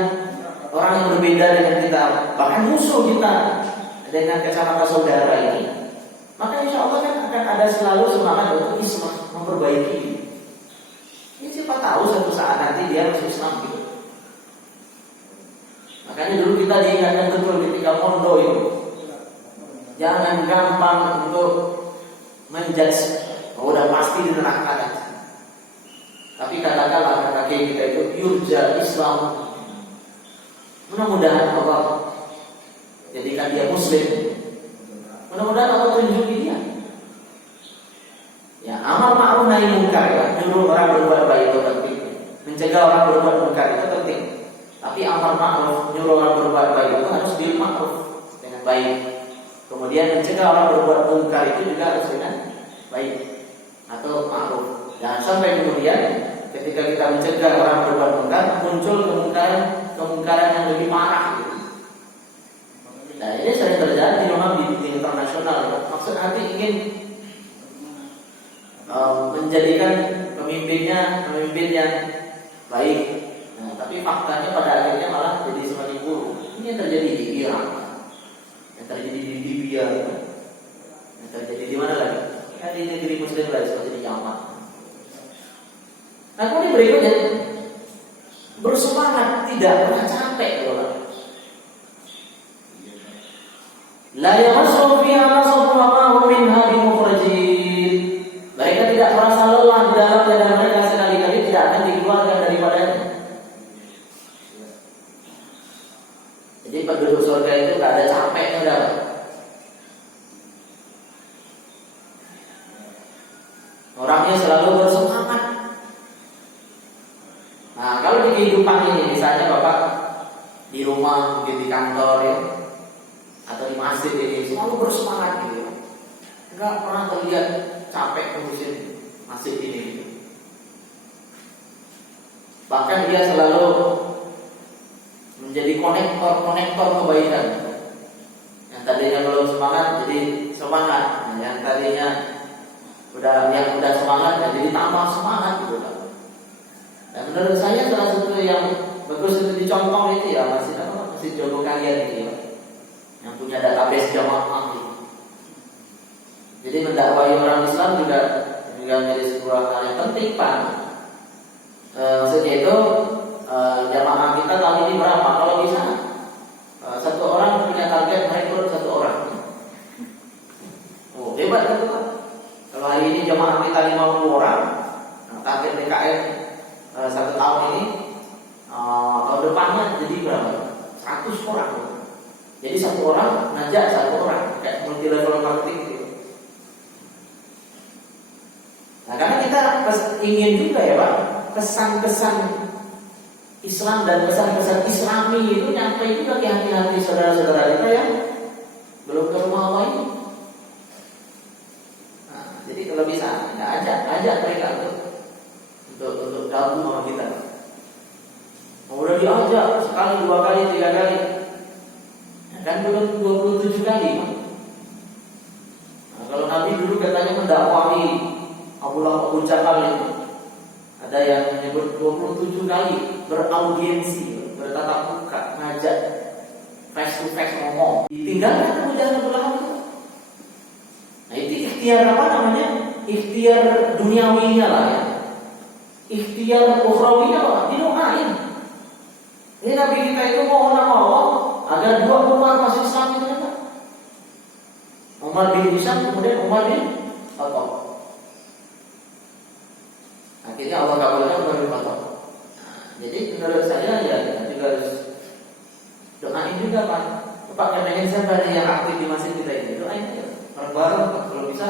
orang yang berbeda dengan kita, bahkan musuh kita dengan kacamata saudara ini, maka insya Allah kan akan ada selalu semangat untuk islah, memperbaiki. Ini siapa tahu suatu saat nanti dia masuk Islam gitu. Makanya dulu kita diingatkan betul ketika mondok itu, jangan gampang untuk menjudge, udah pasti di neraka. Tapi katakanlah kata kita itu yurja Islam. Mudah-mudahan Allah jadikan dia Muslim. Mudah-mudahan Allah tunjuki dia. Ya, amar ma'ruf nahi munkar, ya, nyuruh orang berbuat baik itu penting. Mencegah orang berbuat munkar itu penting. Tapi amar ma'ruf, nyuruh orang berbuat baik itu harus bil ma'ruf, dengan baik. Kemudian mencegah orang berbuat munkar itu juga harus dengan baik atau ma'ruf. Jangan sampai kemudian ketika kita mencegah orang berbuat munkar, muncul kemungkaran yang lebih parah gitu. Nah, ini sering terjadi memang di internasional. Maksud nanti ingin menjadikan pemimpin yang baik. Nah, tapi faktanya pada akhirnya malah jadi semakin buruk. Ini yang terjadi di Irak, yang terjadi di Libya, yang terjadi di mana lagi? Ya, di negeri Muslim lain seperti di Yaman. Nah, kemudian berikutnya bersemangat, tidak pernah capek orang. La yamassu fiha nasabun wa ma hum minha bimukhrajin. Mereka tidak merasa lelah di dalamnya dan mereka sekali-kali tidak akan dikeluarkan daripadanya. Jadi penduduk surga itu tidak ada capeknya dalam. Orangnya selalu bersemangat. Nah, kalau di kehidupan ini, misalnya Bapak di rumah, mungkin di kantor ya, atau di masjid ini selalu bersemangat gitu, nggak pernah terlihat capek ngurusin masjid ini. Bahkan dia selalu menjadi konektor kebaikan. Yang tadinya belum semangat jadi semangat, yang tadinya udah semangat jadi tambah semangat gitu. Dan menurut saya salah satu yang bagus itu dicontoh itu ya masjid Jogo kalian ini ya, yang punya database jamaah gitu. Jadi mendakwai orang Islam juga menjadi sebuah hal yang penting Pak. Maksudnya itu jamaah kita tahun ini berapa? Kalau bisa satu orang punya target merekrut satu orang. Oh hebat itu Pak. Kalau hari ini jamaah kita 50 orang, target DKM 1 tahun ini 100 orang. Jadi satu orang ngajak satu orang, kayak multi level marketing gitu. Nah, karena kita ingin juga ya Pak, kesan-kesan Islam dan kesan-kesan Islami itu nyampe juga di hati-hati saudara-saudara kita yang belum ke rumah Allah ini. Nah, jadi kalau bisa, ya ajak mereka untuk gabung sama kita. Udah diajak sekali, 2 kali, 3 kali, kan belum 27 kali. Nah, kalau Nabi dulu katanya mendakwahi Abu Jahal itu, ada yang menyebut 27 kali beraudiensi, bertatap muka, ngajak face to face ngomong. Ditinggalkan Abu Jahal itu. Nah, itu ikhtiar apa namanya? Ikhtiar duniawinya lah ya. Ikhtiar ukhrawinya lah, didoain. Ini Nabi kita itu mohon sama Allah agar 2 Umar masuk Islam itu kan? Umar bin Hisham, kemudian Umar bin Khattab. Akhirnya Allah kabulkan Umar bin Khattab. Jadi menurut saya ya kita juga harus doain juga Pak. Pak pengen siapa yang aktif di masjid kita ini, doain aja. Bareng-bareng kalau bisa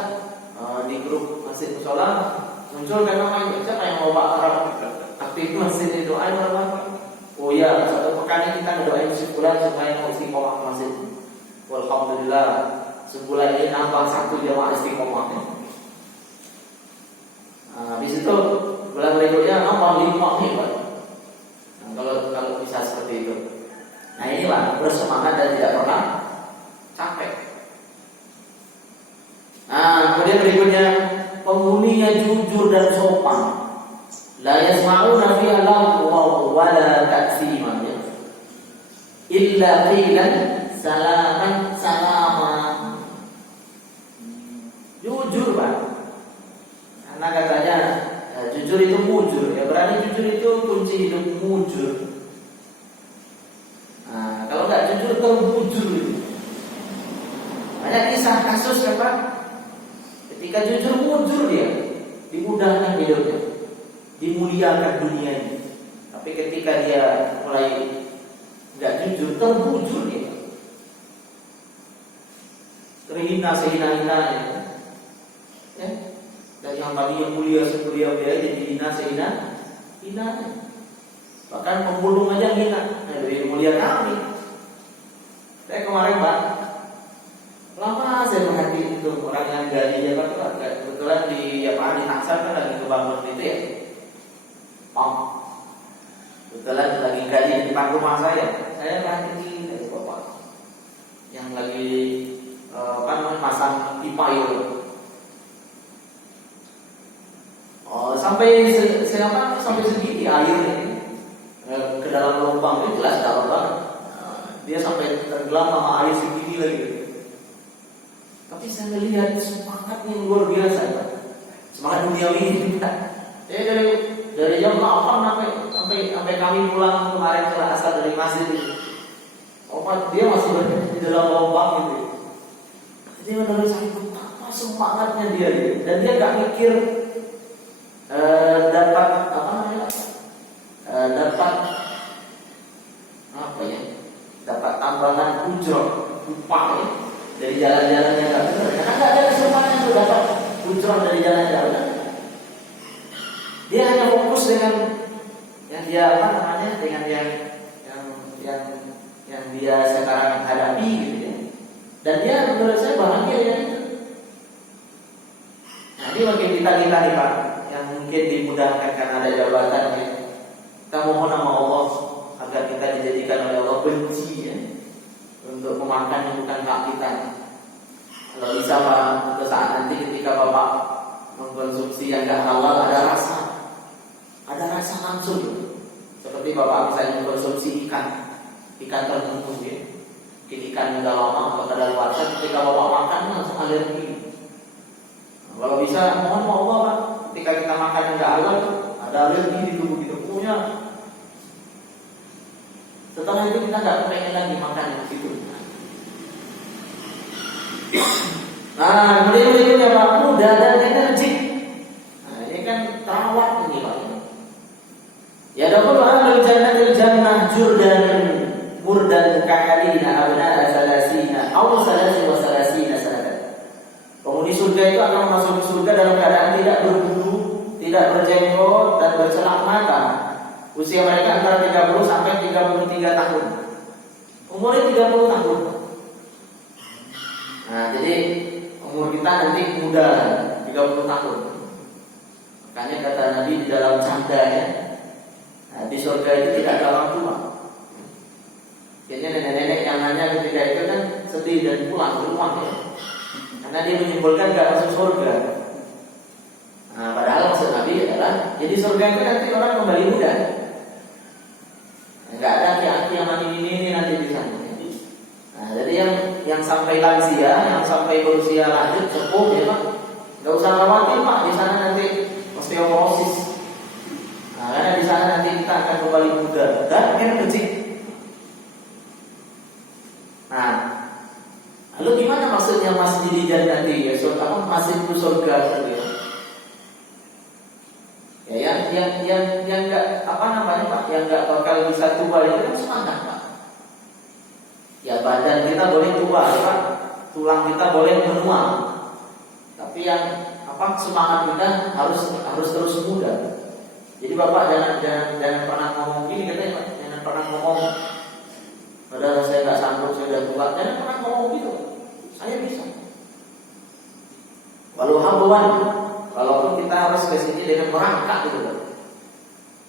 di grup masjid musola muncul kan namanya siapa yang mau Pak aktif di masjid ini, doain bareng-bareng. Oh ya, satu pekan ini kita doain sebulan supaya mau istiqomah masjid. Alhamdulillah, sebulan ini nambah 1 jamaah istiqomah. Habis itu bulan berikutnya nambah 5 nih Pak. Nah, kalau bisa seperti itu. Nah inilah bersemangat dan tidak pernah capek. Nah kemudian berikutnya penghuninya jujur dan sopan. La yasma'una fiha lagwa wala ta'siman illa qilan salaman salama. Jujur Pak. Karena katanya jujur itu mujur ya, berarti jujur itu kunci hidup mujur. Nah, kalau nggak jujur terbujur itu. Banyak kisah kasus ya Pak. Ketika jujur mujur dia, dimudahkan hidupnya, dimuliakan dunianya. Tapi ketika dia mulai nggak jujur, terbujur dia, terhina sehina-hinanya. Ya, dan yang tadi yang mulia semulia jadi hina sehina-hinanya. Bahkan pembunuh aja hina, lebih mulia kami. Saya kemarin Pak, lama saya perhatikan itu orang yang dari Jakarta, kebetulan di Tangsel kan lagi kebangun itu ya. Kebetulan lagi gali di depan rumah saya perhatikan dari bapak yang lagi masang pipa itu. Sampai segini air ini ke dalam lubang itu jelas dalam banget. Dia sampai tenggelam sama air segini lagi. Tapi saya melihat semangatnya yang luar biasa, Pak. Semangat duniawi ini, Pak. Dari jam 8 sampai kami pulang kemarin setelah asal dari masjid itu. Dia masih berada di dalam lubang itu. Jadi menurut saya betapa semangatnya dia. Dan dia gak mikir dapat dapat tambahan ujrah upah ya, dari jalan-jalannya nggak benar. Karena nggak ada kesempatan untuk dapat ujrah dari jalan-jalan. Dia hanya fokus dengan yang dia dengan yang dia sekarang hadapi gitu ya. Dan dia menurut saya bahagia ya itu. Nah ini bagi kita nih Pak, yang mungkin dimudahkan karena ada jabatan ya. Kita mohon sama Allah agar kita dijadikan oleh Allah benci ya, untuk memakan yang bukan hak kita. Kalau bisa Pak, untuk saat nanti ketika Bapak mengkonsumsi yang tidak halal ada rasa langsung. Seperti Bapak misalnya mengkonsumsi ikan tertentu ya, ikan yang udah lama atau kadaluarsa, ketika Bapak makan langsung alergi. Kalau bisa mohon sama Allah Pak, ketika kita makan yang tidak halal ada alergi di tubuh kita punya. Setelah itu kita nggak pengen lagi makan yang situ. Nah, kemudian berikutnya Pak, mudah dan energi. Nah, ini kan terawat ini Pak. Ya dahulu ahlul jannah jurdan burdan kahalina abna'a salasina aw salasi wa salasina sanatan. Penghuni surga itu akan masuk surga dalam keadaan tidak berbulu, tidak berjenggot dan bercelak mata. Usia mereka antara 30 sampai 33 tahun. Umurnya 30 tahun. Nah, jadi umur kita nanti muda 30 tahun. Makanya kata Nabi di dalam candanya, nah, di surga itu tidak ada orang tua. Kayaknya nenek-nenek yang nanya ketika itu kan sedih dan pulang ke rumah ya. Karena dia menyimpulkan gak masuk surga. Nah, padahal maksud Nabi adalah jadi surga itu nanti orang kembali muda. Gak ada aki-aki yang ini nanti di sana. Nah, jadi yang sampai lansia, yang sampai berusia lanjut sepuh ya Pak, gak usah khawatir Pak, di sana nanti osteoporosis. Nah, karena di sana nanti kita akan kembali muda dan energi. Nah, lalu gimana maksudnya masjid jannati ya? Apa masjid itu surga gitu ya? Ya, yang enggak apa namanya Pak, yang enggak bakal bisa tua itu kan semangat Pak. Ya badan kita boleh tua ya Pak, tulang kita boleh menua, tapi yang apa semangat kita harus terus muda. Jadi Bapak jangan pernah ngomong gini katanya Pak, jangan pernah ngomong padahal saya nggak sanggup, saya udah tua, jangan pernah ngomong gitu. Saya bisa. Walau habuan, walaupun kita harus ke sini dengan merangkak gitu kan.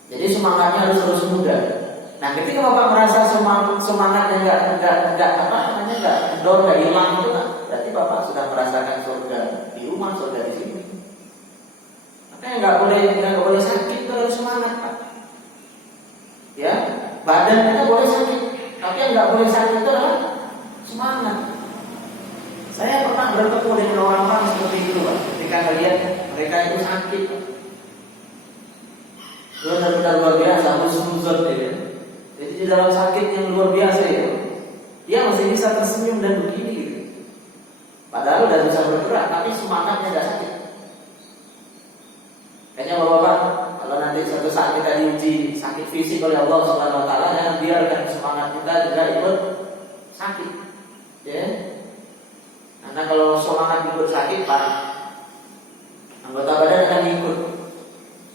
Jadi semangatnya harus terus muda. Nah, ketika Bapak merasa semangatnya enggak apa namanya enggak down, enggak hilang itu kan, berarti Bapak sudah merasakan surga di rumah, surga di sini. Makanya enggak boleh sakit, itu harus semangat Pak. Ya, badan kita boleh sakit, tapi yang enggak boleh sakit itu adalah semangat. Saya pernah bertemu dengan orang-orang seperti itu Pak. Ketika melihat mereka itu sakit, benar-benar luar biasa, husnuzon ya. Jadi di dalam sakit yang luar biasa ya, dia masih bisa tersenyum dan begini gitu. Padahal udah bisa bergerak, tapi semangatnya tidak sakit. Kayaknya Bapak, kalau nanti suatu saat kita diuji sakit fisik oleh Allah Subhanahu Wa Taala, jangan biarkan semangat kita juga ikut sakit, ya. Karena kalau semangat ikut sakit, Pak, anggota badan akan ikut.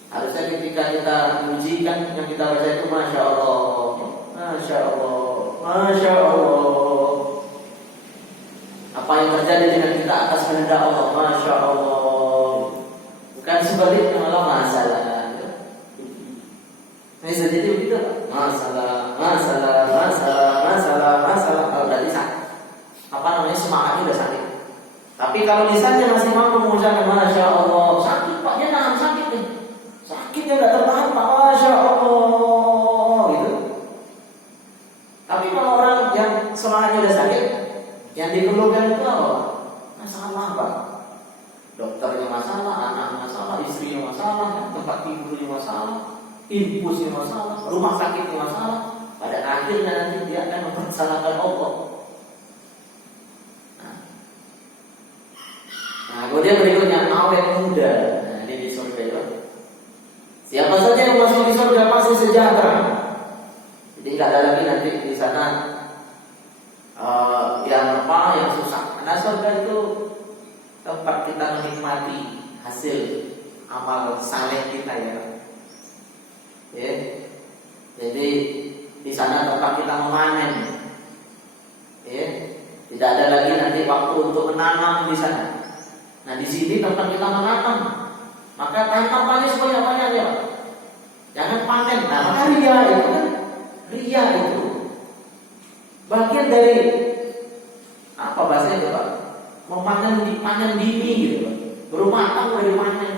Harusnya ketika kita ujikan yang kita baca itu Masya Allah, Masya Allah, Masya Allah. Apa yang terjadi dengan kita atas kehendak Allah, Masya Allah. Bukan sebaliknya malah masalah. Ini jadi begitu Pak. Masalah. Kalau dari apa namanya semangatnya udah sakit. Tapi kalau lisannya masih mampu mengucapkan Masya Allah, sakit Pak, dia nahan sakit nih. Sakitnya nggak tertahan Pak, Masya Allah gitu. Tapi kalau orang yang semangatnya udah sakit, yang dikeluhkan itu apa? Masalah Pak. Dokternya masalah, anak masalah, istrinya masalah, tempat tidurnya masalah, infusnya masalah, rumah sakitnya masalah. Pada akhirnya nanti dia akan mempersalahkan Allah. Nah, kemudian berikutnya awet muda. Nah, ini di surga itu. Siapa saja yang masuk di surga pasti sejahtera. Jadi nggak ada lagi nanti di sana yang susah. Karena surga itu tempat kita menikmati hasil amal saleh kita ya. Ya. Jadi di sana tempat kita memanen. Ya. Tidak ada lagi nanti waktu untuk menanam di sana. Nah di sini tempat kita menanam, maka tanam sebanyak-banyak ya. Jangan panen. Nah maka ria itu kan, ria itu bagian dari apa bahasanya itu Pak? Panen dini gitu Pak. Berumah tangga dari panen.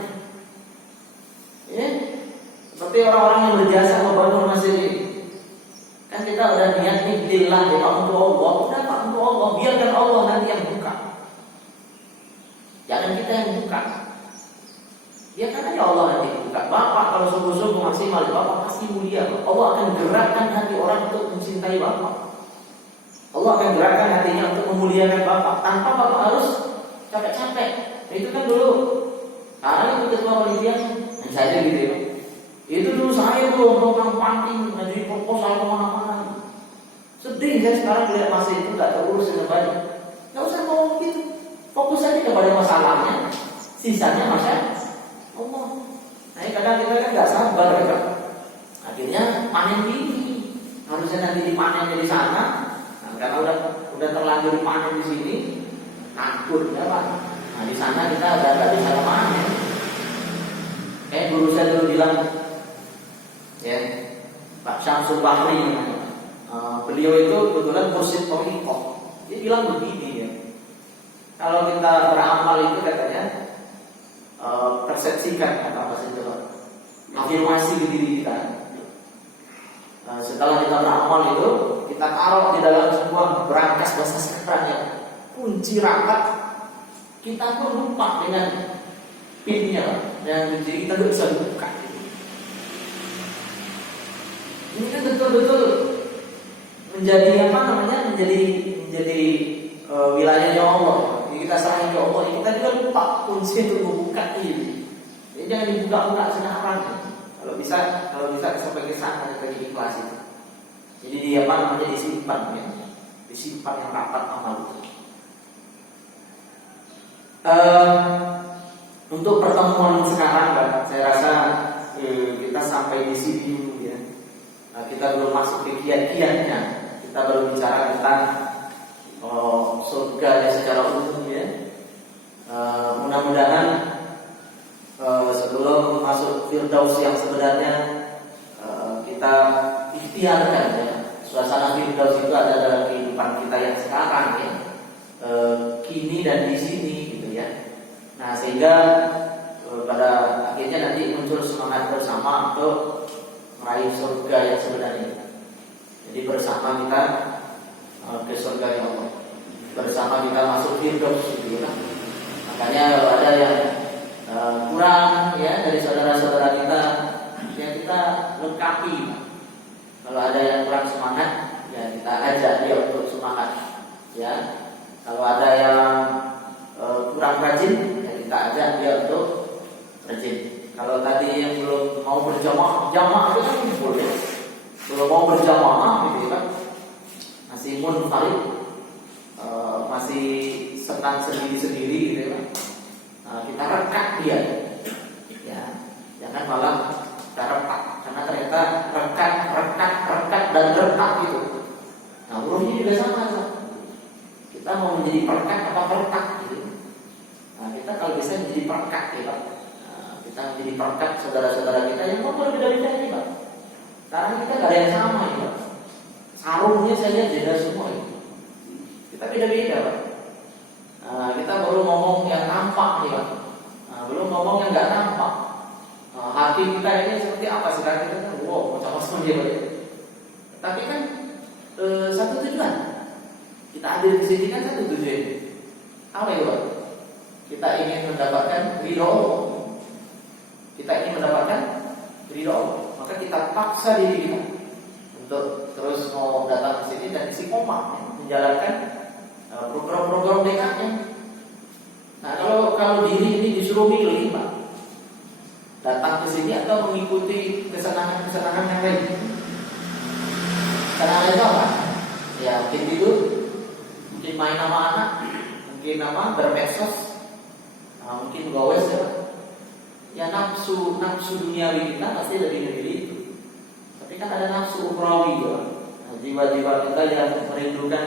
Ya, seperti orang-orang yang berjasa membangun masjid ini. Kan kita udah niat nih lillah ya Pak, untuk Allah, udah Pak untuk Allah, biarkan Allah nanti yang buka. Jangan kita yang buka. Biarkan aja Allah nanti buka. Bapak kalau sungguh-sungguh maksimal, Bapak pasti mulia. Allah akan gerakkan hati orang untuk mencintai Bapak. Allah akan gerakkan hatinya untuk memuliakan Bapak tanpa Bapak harus capek-capek. Itu kan dulu karena itu ketua panitia saja gitu ya. Itu dulu saya tuh program panting, jadi proposal kemana-mana. Sedih kan sekarang lihat masa itu nggak terurus dengan baik. Nggak usah ngomong gitu. Fokus aja kepada masalahnya. Sisanya masa Allah. Nah, kadang kita kan nggak sabar ya Pak. Akhirnya panen ini harusnya nanti dipanen di sana. Nah, karena udah terlanjur dipanen di sini, takut ya Pak. Nah di sana kita udah nggak bisa panen. Guru saya dulu bilang, ya Pak Syamsul Bahri, beliau itu kebetulan mursyid Torikoh. Dia bilang begini ya, kalau kita beramal itu katanya persepsikan apa sih itu, afirmasi di diri kita. Setelah kita beramal itu, kita taruh di dalam sebuah berangkas bahasa sekarang ya, kunci rapat, kita pun lupa dengan pinnya dan kunci kita tidak bisa buka. Ini kan betul-betul menjadi apa namanya, menjadi wilayahnya Allah. Jadi kita serahin ke Allah, kita juga lupa kunci untuk membuka ini. Jadi jangan dibuka-buka sekarang. Kalau bisa sampai ke sana dari ikhlas itu. Jadi dia apa namanya disimpan ya. Disimpan yang rapat amal itu. Untuk pertemuan sekarang Pak, saya rasa kita sampai di sini dulu ya. Kita belum masuk ke kiat-kiatnya. Kita baru bicara tentang surga ya secara umum ya. Mudah-mudahan sebelum masuk Firdaus yang sebenarnya kita ikhtiarkan ya. Suasana Firdaus itu ada dalam kehidupan kita yang sekarang ya, kini dan di sini gitu ya. Nah sehingga pada akhirnya nanti muncul semangat bersama untuk meraih surga yang sebenarnya. Jadi bersama kita ke surga yang Allah, bersama kita masuk Firdaus gitu ya. Makanya kalau ada yang kurang ya dari saudara-saudara kita, ya kita lengkapi. Kalau ada yang kurang semangat, ya kita ajak dia untuk semangat. Ya, kalau ada yang kurang rajin, ya kita ajak dia untuk rajin. Kalau tadi yang belum mau berjamaah, jamaah itu kan boleh. Belum mau berjamaah, gitu kan, masih munfarid, masih senang sendiri-sendiri, gitu kan. Kita rekat dia, ya, jangan malah kita rekat, karena ternyata rekat dan rekat itu. Nah hurufnya juga sama. Kita mau menjadi perekat apa perekat gitu. Nah kita kalau bisa menjadi perekat ya Pak. Nah, kita menjadi perekat saudara-saudara kita yang mau berbeda-beda nih Pak. Sekarang kita nggak ada yang sama ya Pak. Sarungnya saya lihat beda semua ya. Kita beda-beda Pak. Nah, kita baru ngomong yang nampak nih Pak. Nah, belum ngomong yang nggak nampak. Hati kita ini seperti apa sekarang kita kan, wow macam-macam dia Pak. Tapi kan satu tujuan. Kita hadir di sini kan satu tujuan. Apa itu Pak? Kita ingin mendapatkan ridho Allah. Kita ingin mendapatkan ridho Allah. Maka kita paksa diri kita untuk terus mau datang ke sini dan istiqomah menjalankan program-program dekatnya. Nah kalau diri ini disuruh milih Pak, datang ke sini atau mengikuti kesenangan yang lain. Kesenangan itu apa? Ya mungkin tidur, mungkin main sama anak, mungkin bermedsos, mungkin gowes ya. Ya nafsu duniawi kita pasti lebih dari itu. Tapi kan ada nafsu ukhrawi ya. Jiwa-jiwa kita yang merindukan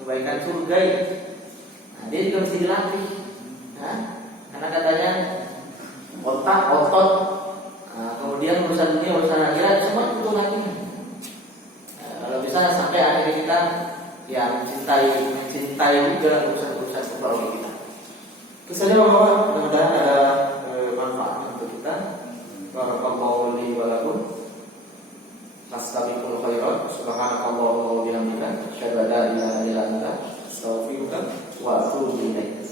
kebaikan surga ya. Nah, dia juga mesti dilatih. Nah, karena katanya otot, kemudian urusan dunia, urusan akhirat semua butuh latihan. Kalau bisa sampai akhirnya kita ya mencintai juga urusan ukhrawi kita. Kesannya bahwa mudah-mudahan ada manfaat untuk kita. Barakallahu li wa lakum. Nastabiqul khairat. Subhanakallahumma wa bihamdika asyhadu an la ilaha illa anta astaghfiruka wa atubu ilaik.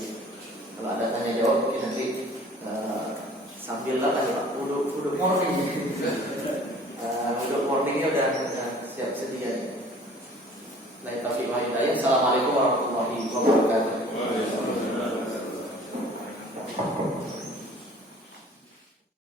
Kalau ada tanya jawab mungkin nanti sambil lah uduk morning. Uduk morningnya udah siap sedia. Assalamualaikum warahmatullahi wabarakatuh.